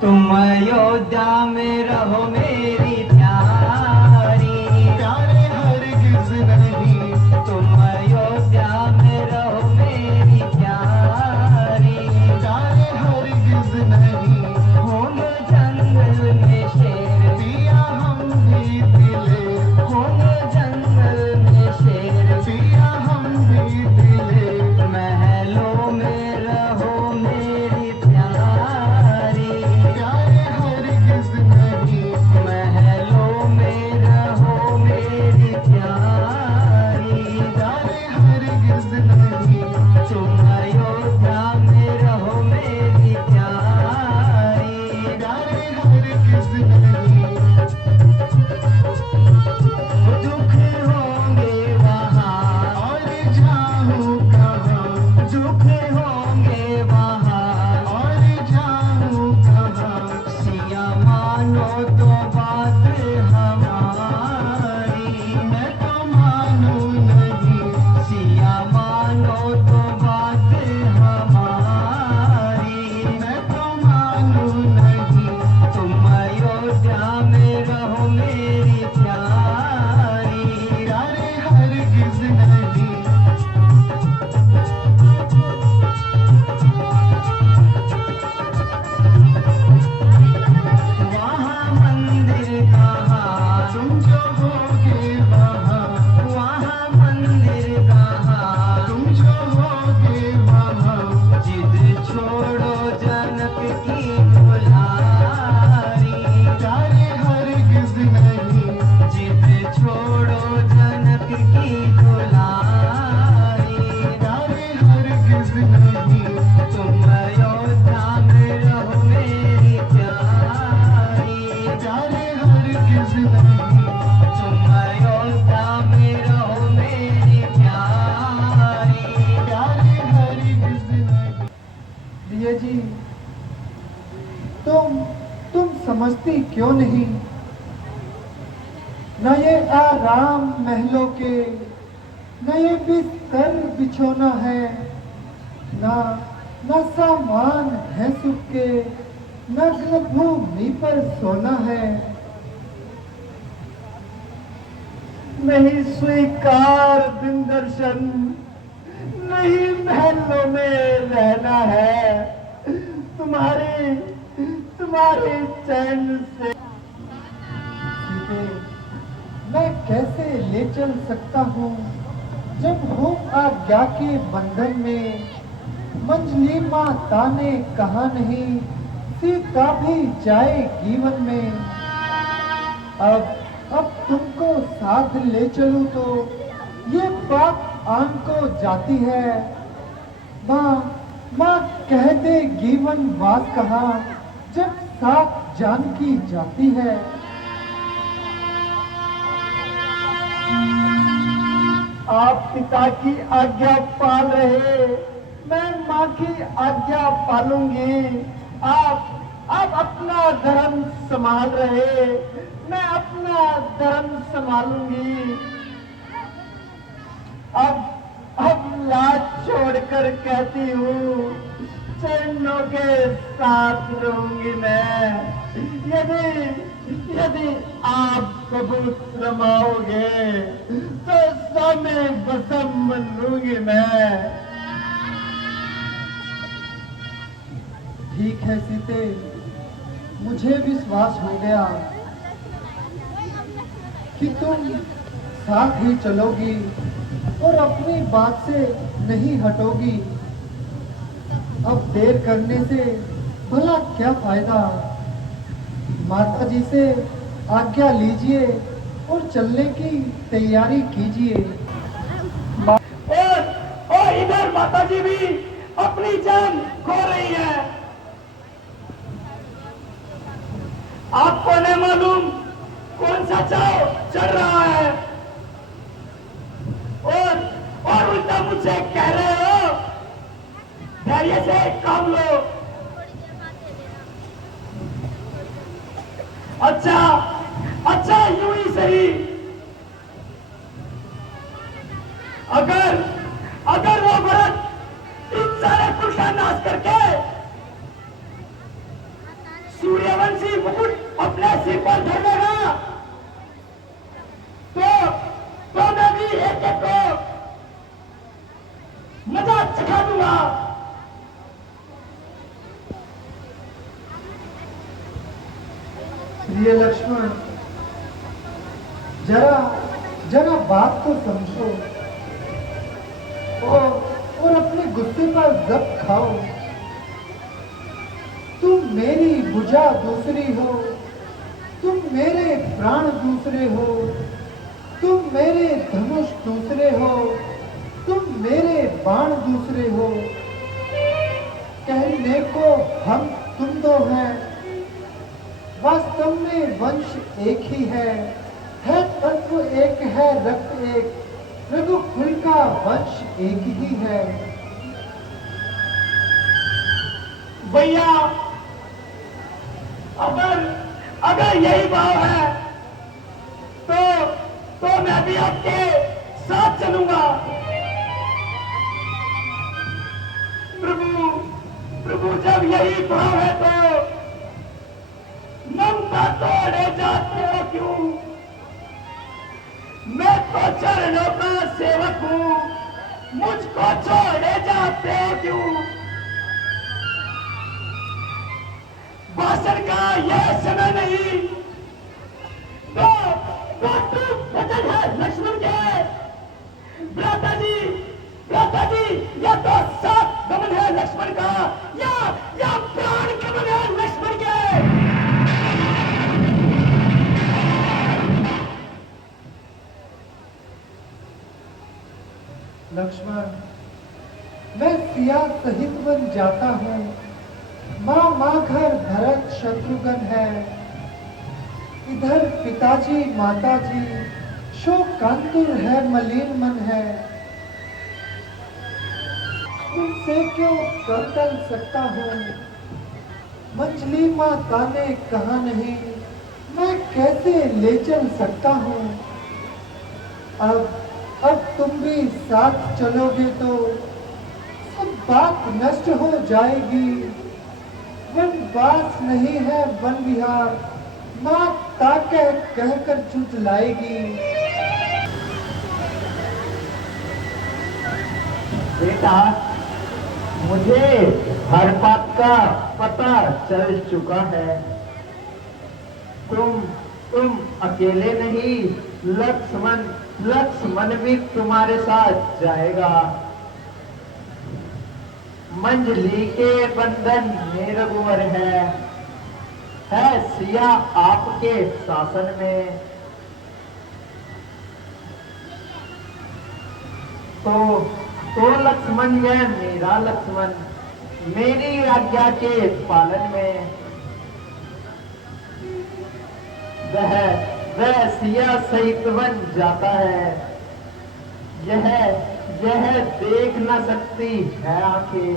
तुम अयोध्या में रहो मेरी प्यारी। प्यारे हरगिज नहीं, तुम अयोध्या में रहो मेरी प्यारी। प्यारे हरगिज नहीं। होंगे जंगल में शेर, पिया हम भी दिले, होंगे जंगल में शेर। पिया हम भी दिले। महलों में रहो मेरी प्यारी। प्यारे हरगिज नहीं। महलों क्यों नहीं। न ये आराम महलों के, न ये बिस्तर बिछोना है, न सामान है सुख के, न भूमि पर सोना है। नहीं स्वीकार दिन दर्शन, नहीं महलों में रहना है, तुम्हारे चैन से। सीते, मैं कैसे ले चल सकता हूँ जब हूँ आज्ञा के बंधन में। मंजली माता ने कहा नहीं, सीता भी जाएगी वन में। अब तुमको साथ ले चलूं तो ये बात आन को जाती है। माँ कह दे जीवन वास कहा जब साथ जानकी जाती है। आप पिता की आज्ञा पाल रहे, मैं माँ की आज्ञा पालूंगी। आप अपना धर्म संभाल रहे, मैं अपना धर्म संभालूंगी। अब लाज छोड़कर कहती हूँ, चरणों के साथ रहूंगी मैं। यदि आप कबूत रमाओगे तो समय बसम लूंगी मैं। ठीक है सीते, मुझे विश्वास हो गया कि तुम साथ ही चलोगी और अपनी बात से नहीं हटोगी। अब देर करने से भला क्या फायदा। माता जी से आज्ञा लीजिए और चलने की तैयारी कीजिए। और इधर माता जी भी अपनी जान खो रही है। आपको नहीं मालूम कौन सा चाव चढ़ रहा है, और उल्टा मुझसे कह रहे हो धैर्य से काम लो। अच्छा यूं ही सही। अगर वो भरत इन सारे कुल का नाश करके सूर्यवंशी मुकुट अपने सिर पर धर लेगा तो मैं भी एक को मजा चखा दूंगा। प्रिय लक्ष्मण, जरा बात को समझो और अपने गुस्से पर जब्त खाओ। तुम मेरी भुजा दूसरी हो, तुम मेरे प्राण दूसरे हो, तुम मेरे धनुष दूसरे हो, तुम मेरे बाण दूसरे हो। कहने को हम तुम दो हैं, वास्तव में वंश एक ही है तत्व एक है, रक्त एक, रघुकुल का वंश एक ही है। भैया अगर यही भाव है तो मैं भी आपके साथ चलूंगा। प्रभु जब यही भाव है तो ममता तोड़े जाते हो क्यों? मैं तो चरणों का सेवक हूं, मुझको छोड़े जाते हो क्यों? भाषण का यह समय नहीं, तो वचन है लक्ष्मण के। भ्राता जी या तो सात गमन है लक्ष्मण का या प्राण गमन है लक्ष्मण के। लक्ष्मण, मैं सिया सहित बन जाता हूँ। माँ घर भरत शत्रुघ्न है, इधर पिताजी माताजी शोकांतुर है, मलिन मन है। तुमसे क्यों कर सकता हूँ? मंजली माता ने कहा नहीं, मैं कैसे ले चल सकता हूँ। अब तुम भी साथ चलोगे तो सब बात नष्ट हो जाएगी। वनवास नहीं है वन विहार, माँ ताकह कहकर झुठलाएगी। बेटा, मुझे हर बात का पता चल चुका है। तुम अकेले नहीं, लक्ष्मण भी तुम्हारे साथ जाएगा। मंजली के बंधन में रघुवर है सिया आपके शासन में। तो लक्ष्मण, यह मेरा लक्ष्मण मेरी आज्ञा के पालन में वह सिया सहित वन जाता है। यह देख न सकती है आंखें,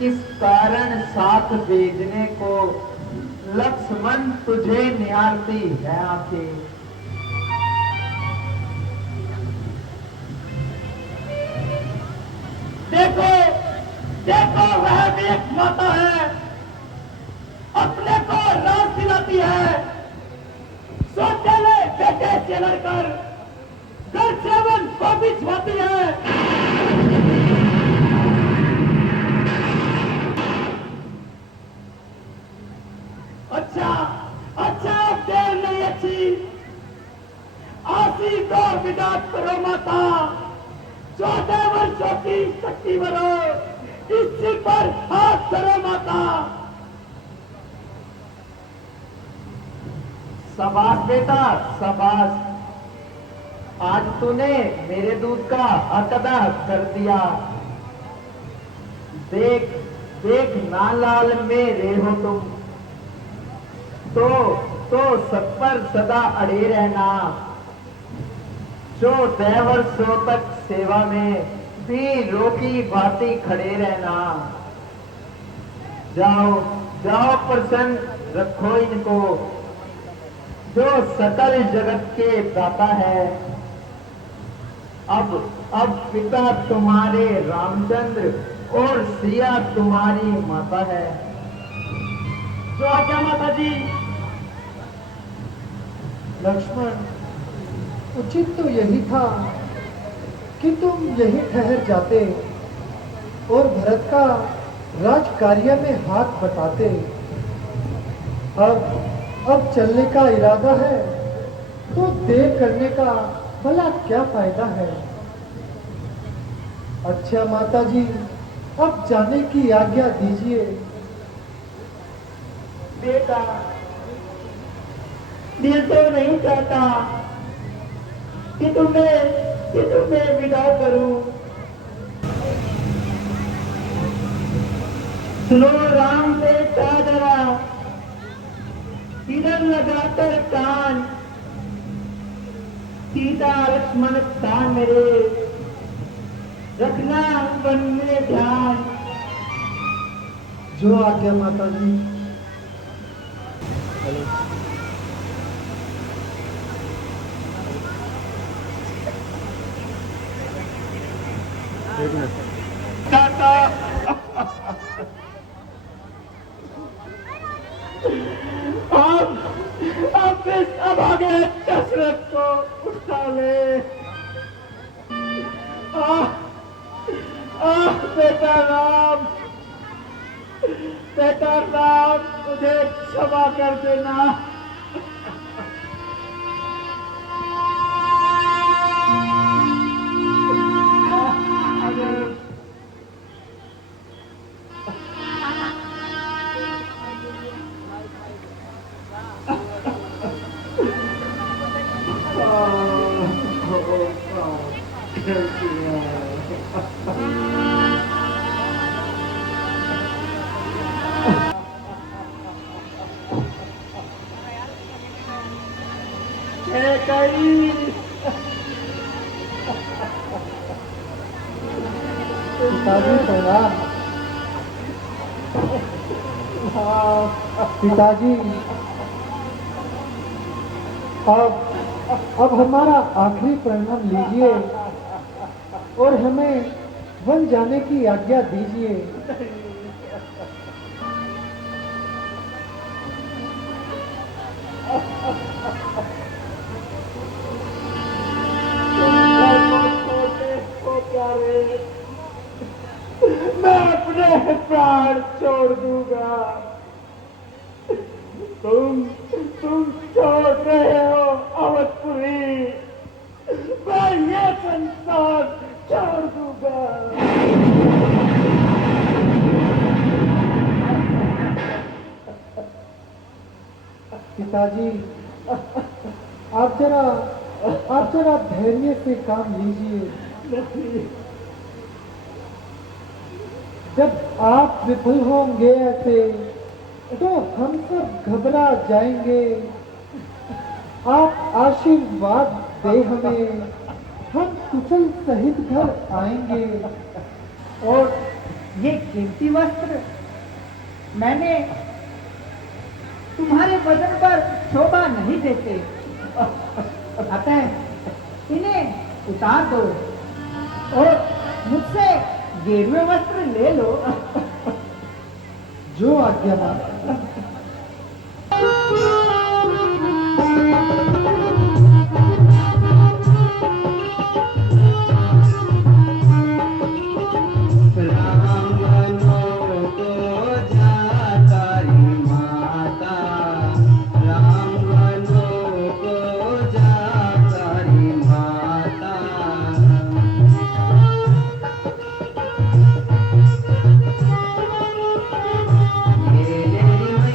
इस कारण साथ भेजने को लक्ष्मण तुझे निहारती है आंखें। देखो वह भी एक माता है, अपने को राज दिलाती है। सौतेले बेटे से लड़कर घर से वन को बिछवाती है। अच्छा देर नहीं अच्छी, आसी को विदात करो माता। 14 वर्षों की शक्ति बनो, इस सिर पर हाथ करो माता। शाबाश बेटा, शाबाश। आज तूने मेरे दूध का हक अदा कर दिया। देख ना लाल मेरे हो तुम, तो सब पर सदा अड़े रहना। 14 वर्षों तक सेवा में वीरों की भांति खड़े रहना। जाओ प्रसन्न रखो इनको, जो सकल जगत के दाता है। अब पिता तुम्हारे रामचंद्र और सिया तुम्हारी माता है। जो आज्ञा माता जी। लक्ष्मण, उचित तो यही था कि तुम यही ठहर जाते और भरत का राज कार्य में हाथ बटाते। अब चलने का इरादा है तो देर करने का भला क्या फायदा है। अच्छा माता जी, अब जाने की आज्ञा दीजिए। बेटा, दिल तो नहीं चाहता कि तुम्हें विदा करूं। सुनो राम बेटा जरा, इधर लगाकर कान। सीता लक्ष्मण था मेरे, रखना वन में ध्यान। जो आज्ञा माता जी। अब आगे दशरथ को उठा ले। बेटा राम, मुझे क्षमा कर देना। पिताजी प्रणाम। पिताजी, अब हमारा आखिरी प्रणाम लीजिए और हमें वन जाने की आज्ञा दीजिए। मैं अपने प्राण छोड़ दूंगा। तुम छोड़ रहे हो अवधपुरी, मैं ये संसार छोड़ दूंगा। पिताजी, आप जरा धैर्य से काम लीजिए। जब आप विफल होंगे ऐसे तो हम सब घबरा जाएंगे। आप आशीर्वाद दे हमें, हम कुशल सहित घर आएंगे। और ये कीमती वस्त्र मैंने तुम्हारे वजन पर शोभा नहीं देते, अतः इन्हें उतार दो और मुझसे गेरुए वस्त्र ले लो। जो आज्ञा माता। मेरी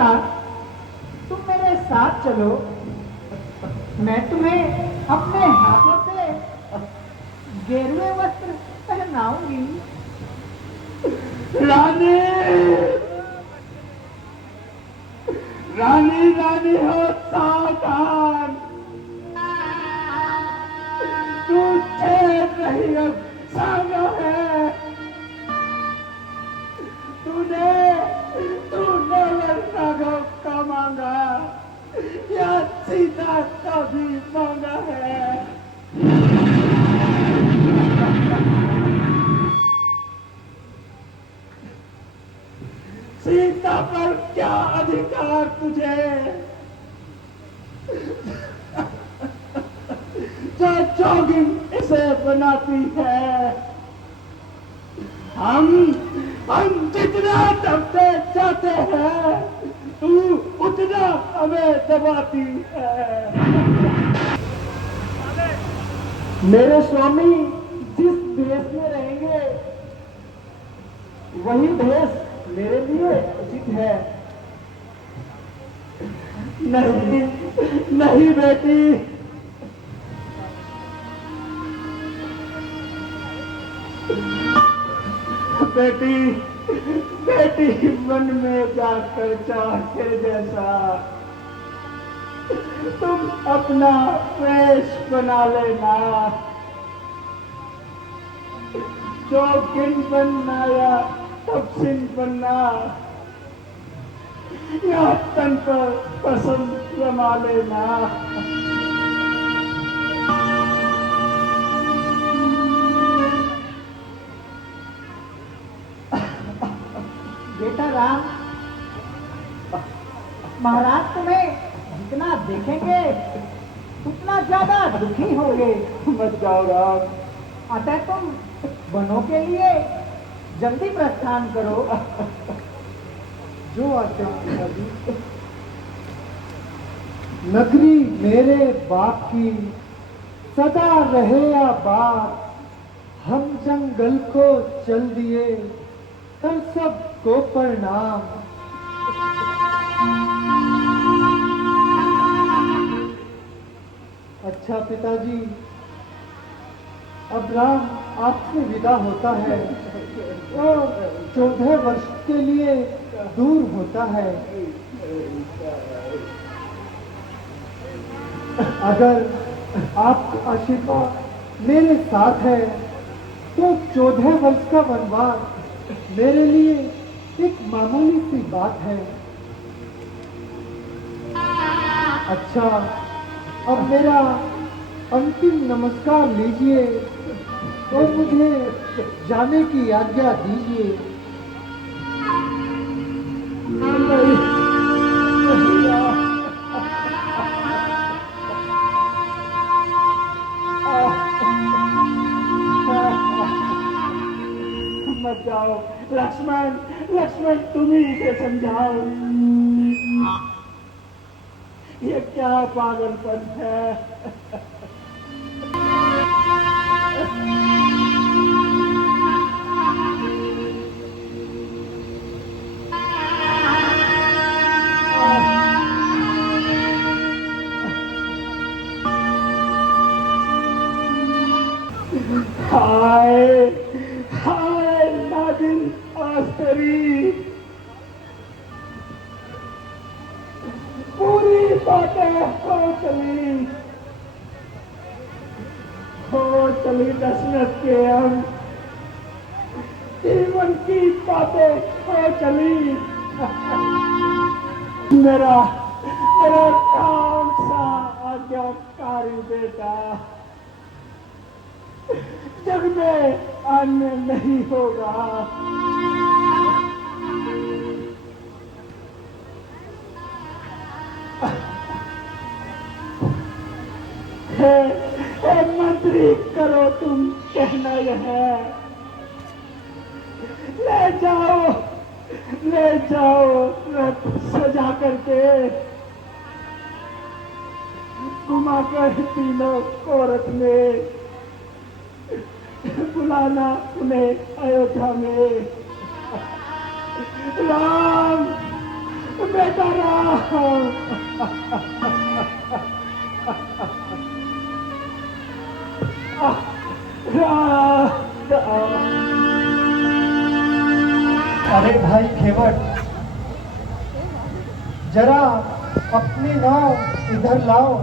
पिता, तुम मेरे साथ चलो, मैं तुम्हें अपने हाथों से गेरुए वस्त्र पहनाऊंगी। रानी, रानी रानी हो सावधान, तू चैन नहीं हो सागा है। तूने नागव का मांगा या सीता का भी मांगा है। सीता पर क्या अधिकार तुझे, जो जोगिन इसे बनाती है। हम जितना दबते जाते हैं, तू उतना हमें दबाती है। मेरे स्वामी जिस देश में रहेंगे वही देश मेरे लिए उचित है। नहीं नहीं बेटी, बेटी बेटी मन में जाकर चाहे जैसा तुम अपना वेश बना लेना। जो किन बनना या तपसिन बनना या तन पर पसंद जमा लेना। बेटा राम, महाराज तुम्हें जितना देखेंगे उतना ज्यादा दुखी होंगे। मत जाओ राम। अतः तुम वनों के लिए जल्दी प्रस्थान करो। जो आज्ञा पिताजी। नगरी मेरे बाप की सदा रहे आबाद, हम जंगल को चल दिए कर सबको प्रणाम। अच्छा पिताजी, अब राम आपसे विदा होता है और 14 वर्ष के लिए दूर होता है। अगर आपका आशीर्वाद मेरे साथ है तो 14 वर्ष का वनवास मेरे लिए एक मामूली सी बात है। अच्छा, अब मेरा अंतिम नमस्कार लीजिए और मुझे जाने की आज्ञा दीजिए। मत जाओ लक्ष्मण, लक्ष्मण तुम ही इसे समझाओ। ये क्या पागलपन है। हाय हाय नागिन आस्तरी, पूरी बातें हो चली दशरथ के अंग, जीवन की बातें हो चली। मेरा मेरा काम सा आज्ञाकारी बेटा जग में अन्य नहीं होगा। हे मंत्री, करो तुम कहना यह है। ले जाओ रथ सजा करके, घुमाकर तीनों कोरत में बुलाना उन्हें अयोध्या में। राम बेटा अरे भाई खेवट, जरा अपनी नाव इधर लाओ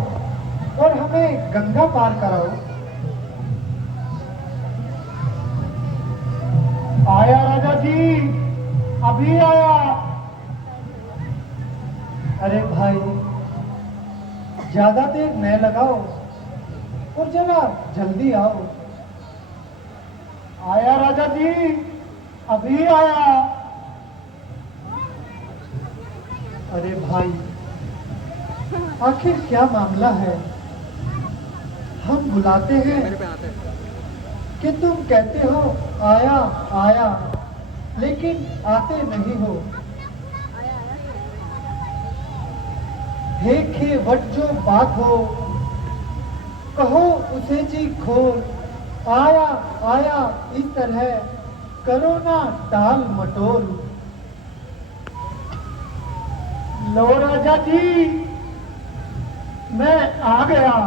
और हमें गंगा पार कराओ। आया राजा जी, अभी आया। अरे भाई, ज्यादा देर न लगाओ और जरा जल्दी आओ। आया राजा जी, अभी आया। अरे भाई, आखिर क्या मामला है? हम बुलाते हैं कि तुम कहते हो आया आया, लेकिन आते नहीं हो। हे खेवट, जो बात हो कहो उसे जी खोल। आया आया इस तरह करो ना टाल मटोल। लो राजा जी, मैं आ गया।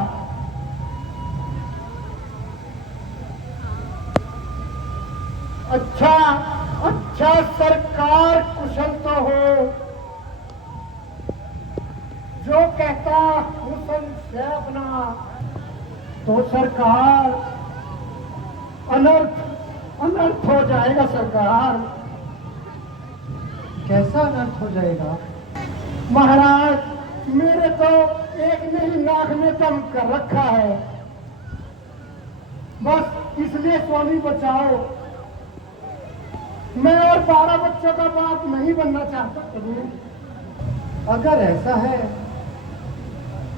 अच्छा अच्छा सरकार, कुशल तो हो। जो कहता हुसन से अपना, तो सरकार अनर्थ अनर्थ हो जाएगा सरकार। कैसा अनर्थ हो जाएगा? महाराज, मेरे तो एक ने ही नाक में दम कर रखा है। बस इसलिए स्वामी बचाओ। मैं और 12 बच्चों का बाप नहीं बनना चाहता प्रभु। अगर ऐसा है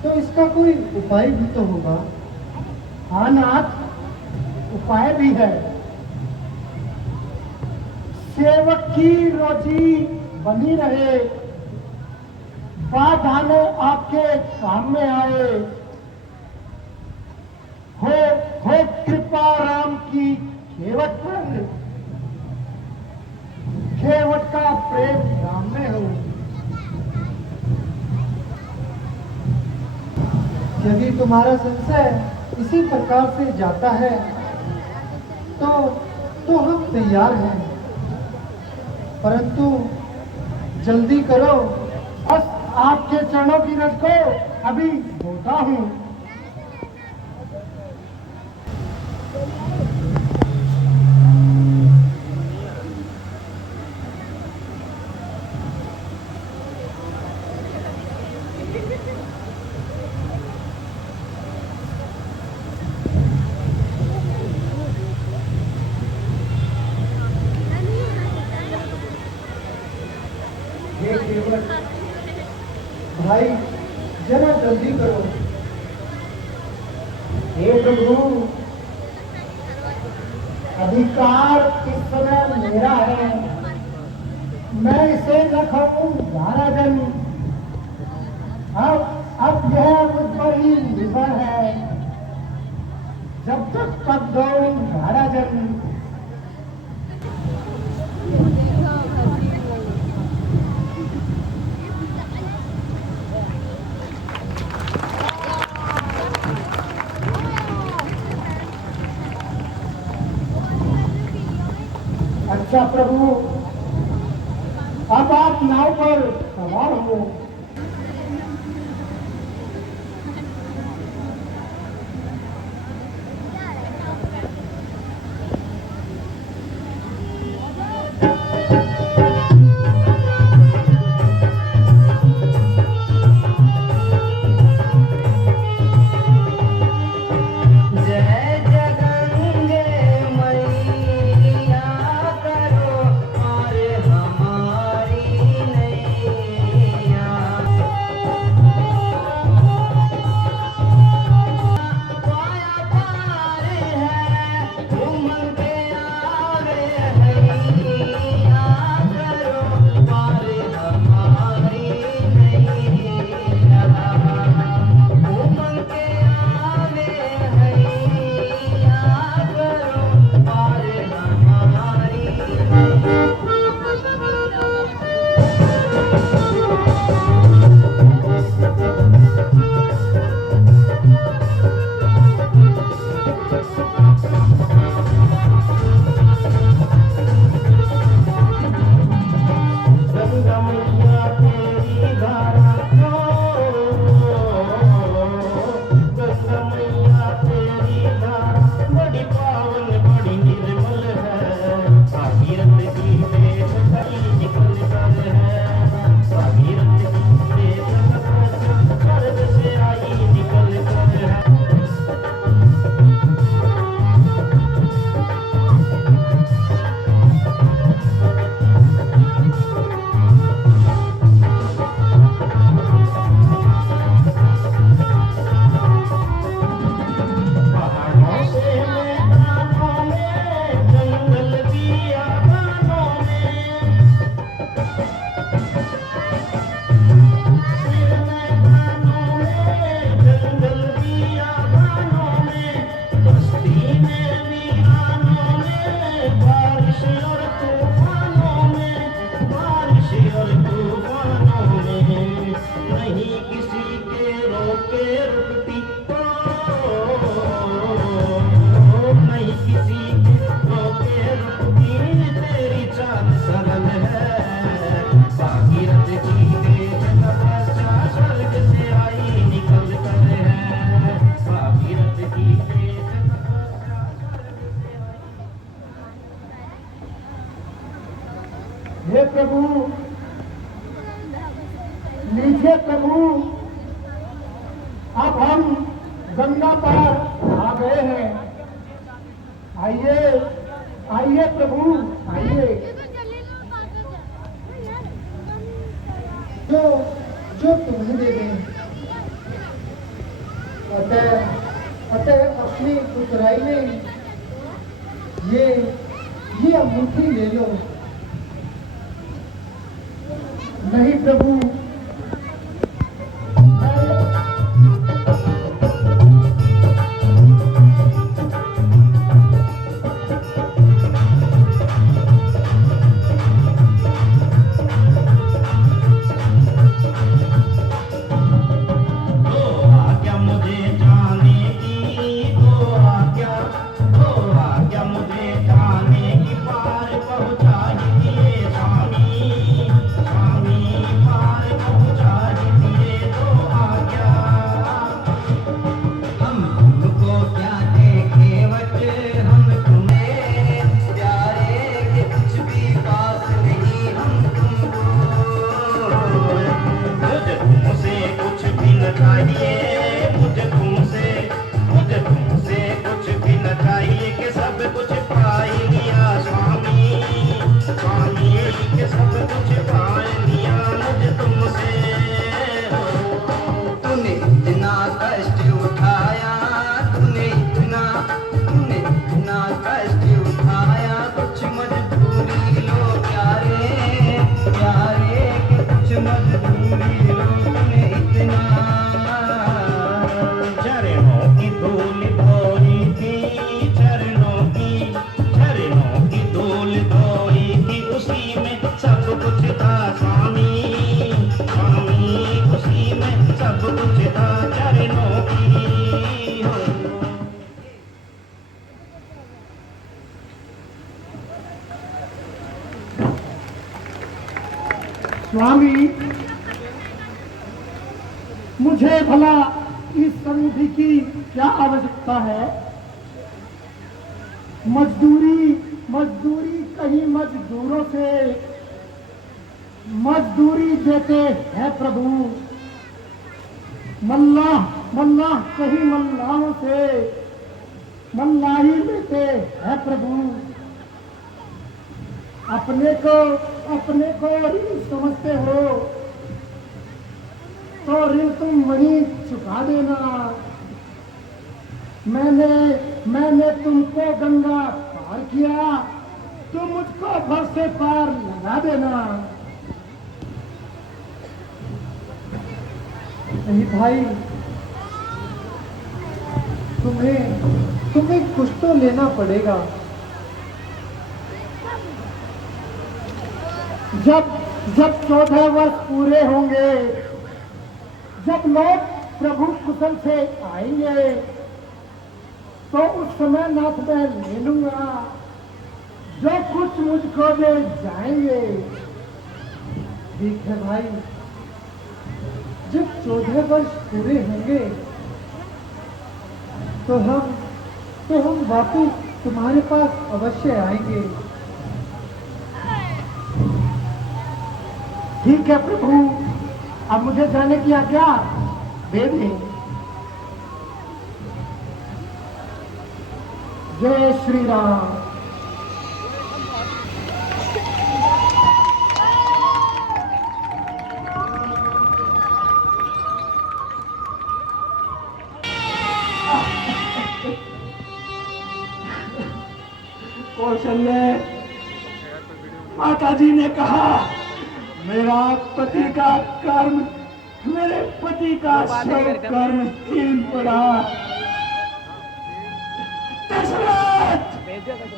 तो इसका कोई उपाय भी तो होगा। हाँ नाथ, उपाय भी है। सेवक की रोजी बनी रहे, बाधाने आपके काम में आए। हो कृपा राम की खेवट पर, खेवट का प्रेम राम में हो। यदि तुम्हारा संशय इसी प्रकार से जाता है तो हम तैयार हैं, परंतु जल्दी करो। बस आपके चरणों की रज को अभी धोता हूँ। हे केवल भाई, जरा जल्दी करो। हे प्रभु, अधिकार इस समय मेरा है। मैं इसे न खाऊं 12 दिन। अब यह मुझ पर ही निर्भर है। जब तक पक दो 12 दिन। अच्छा प्रभु, अब आप नाव पर सवार हो। जय जगंगे मैया करो और हमारी नैया। हे प्रभु, लीजिए प्रभु, अब हम गंगा पार आ गए हैं। आइए आइए प्रभु, आइए। जो जो तुम्हें दे दें। अतः अपनी उतराई में ये अंगूठी ले लो। नहीं प्रभु, स्वामी, मुझे भला इस अंगूठी की क्या आवश्यकता है? मजदूरी कहीं मजदूरों से मजदूरी देते हैं प्रभु। मल्लाह कहीं मल्लाहों से मल्लाही लेते हैं प्रभु। अपने को ऋण समझते हो तो ऋण तुम वहीं चुका देना। मैंने तुमको गंगा पार किया, तुम मुझको भर से पार लगा देना। नहीं भाई, तुम्हें कुछ तो लेना पड़ेगा। जब 14 वर्ष पूरे होंगे, जब लोग प्रभु कुशल से आएंगे, तो उस समय नाथ मैं ले लूंगा जो कुछ मुझको दे जाएंगे। ठीक है भाई, जब 14 वर्ष पूरे होंगे तो हम वापस तुम्हारे पास अवश्य आएंगे। ठीक है प्रभु, अब मुझे जाने की आज्ञा दे दें। जय श्री राम। कौशल्य, माता जी ने कहा मेरा पति का कर्म, मेरे पति का सब कर्म हीन पड़ा।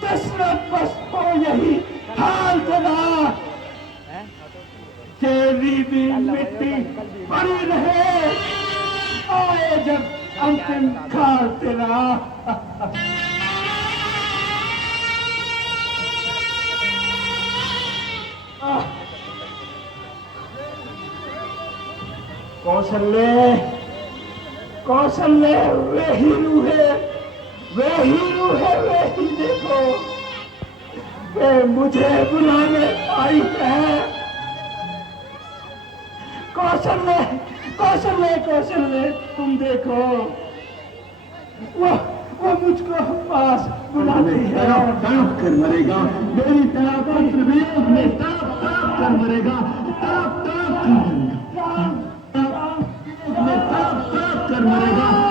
दशरथ बस हो यही हाल तेरा, तेरी भी मिट्टी पड़ी रहे, आए जब अंतिम काल तेरा। कौशल्य वे हीरू है, वे ही देखो, वे मुझे बुलाने आई है। कौशल्य तुम देखो, वो मुझको पास बुलाती है। तड़प कर मरेगा, मेरी तरह पत्र वियोग में तड़प तड़प कर मरेगा, तड़प तड़प कर मरेगा, तड़प तड़प कर मरेगा।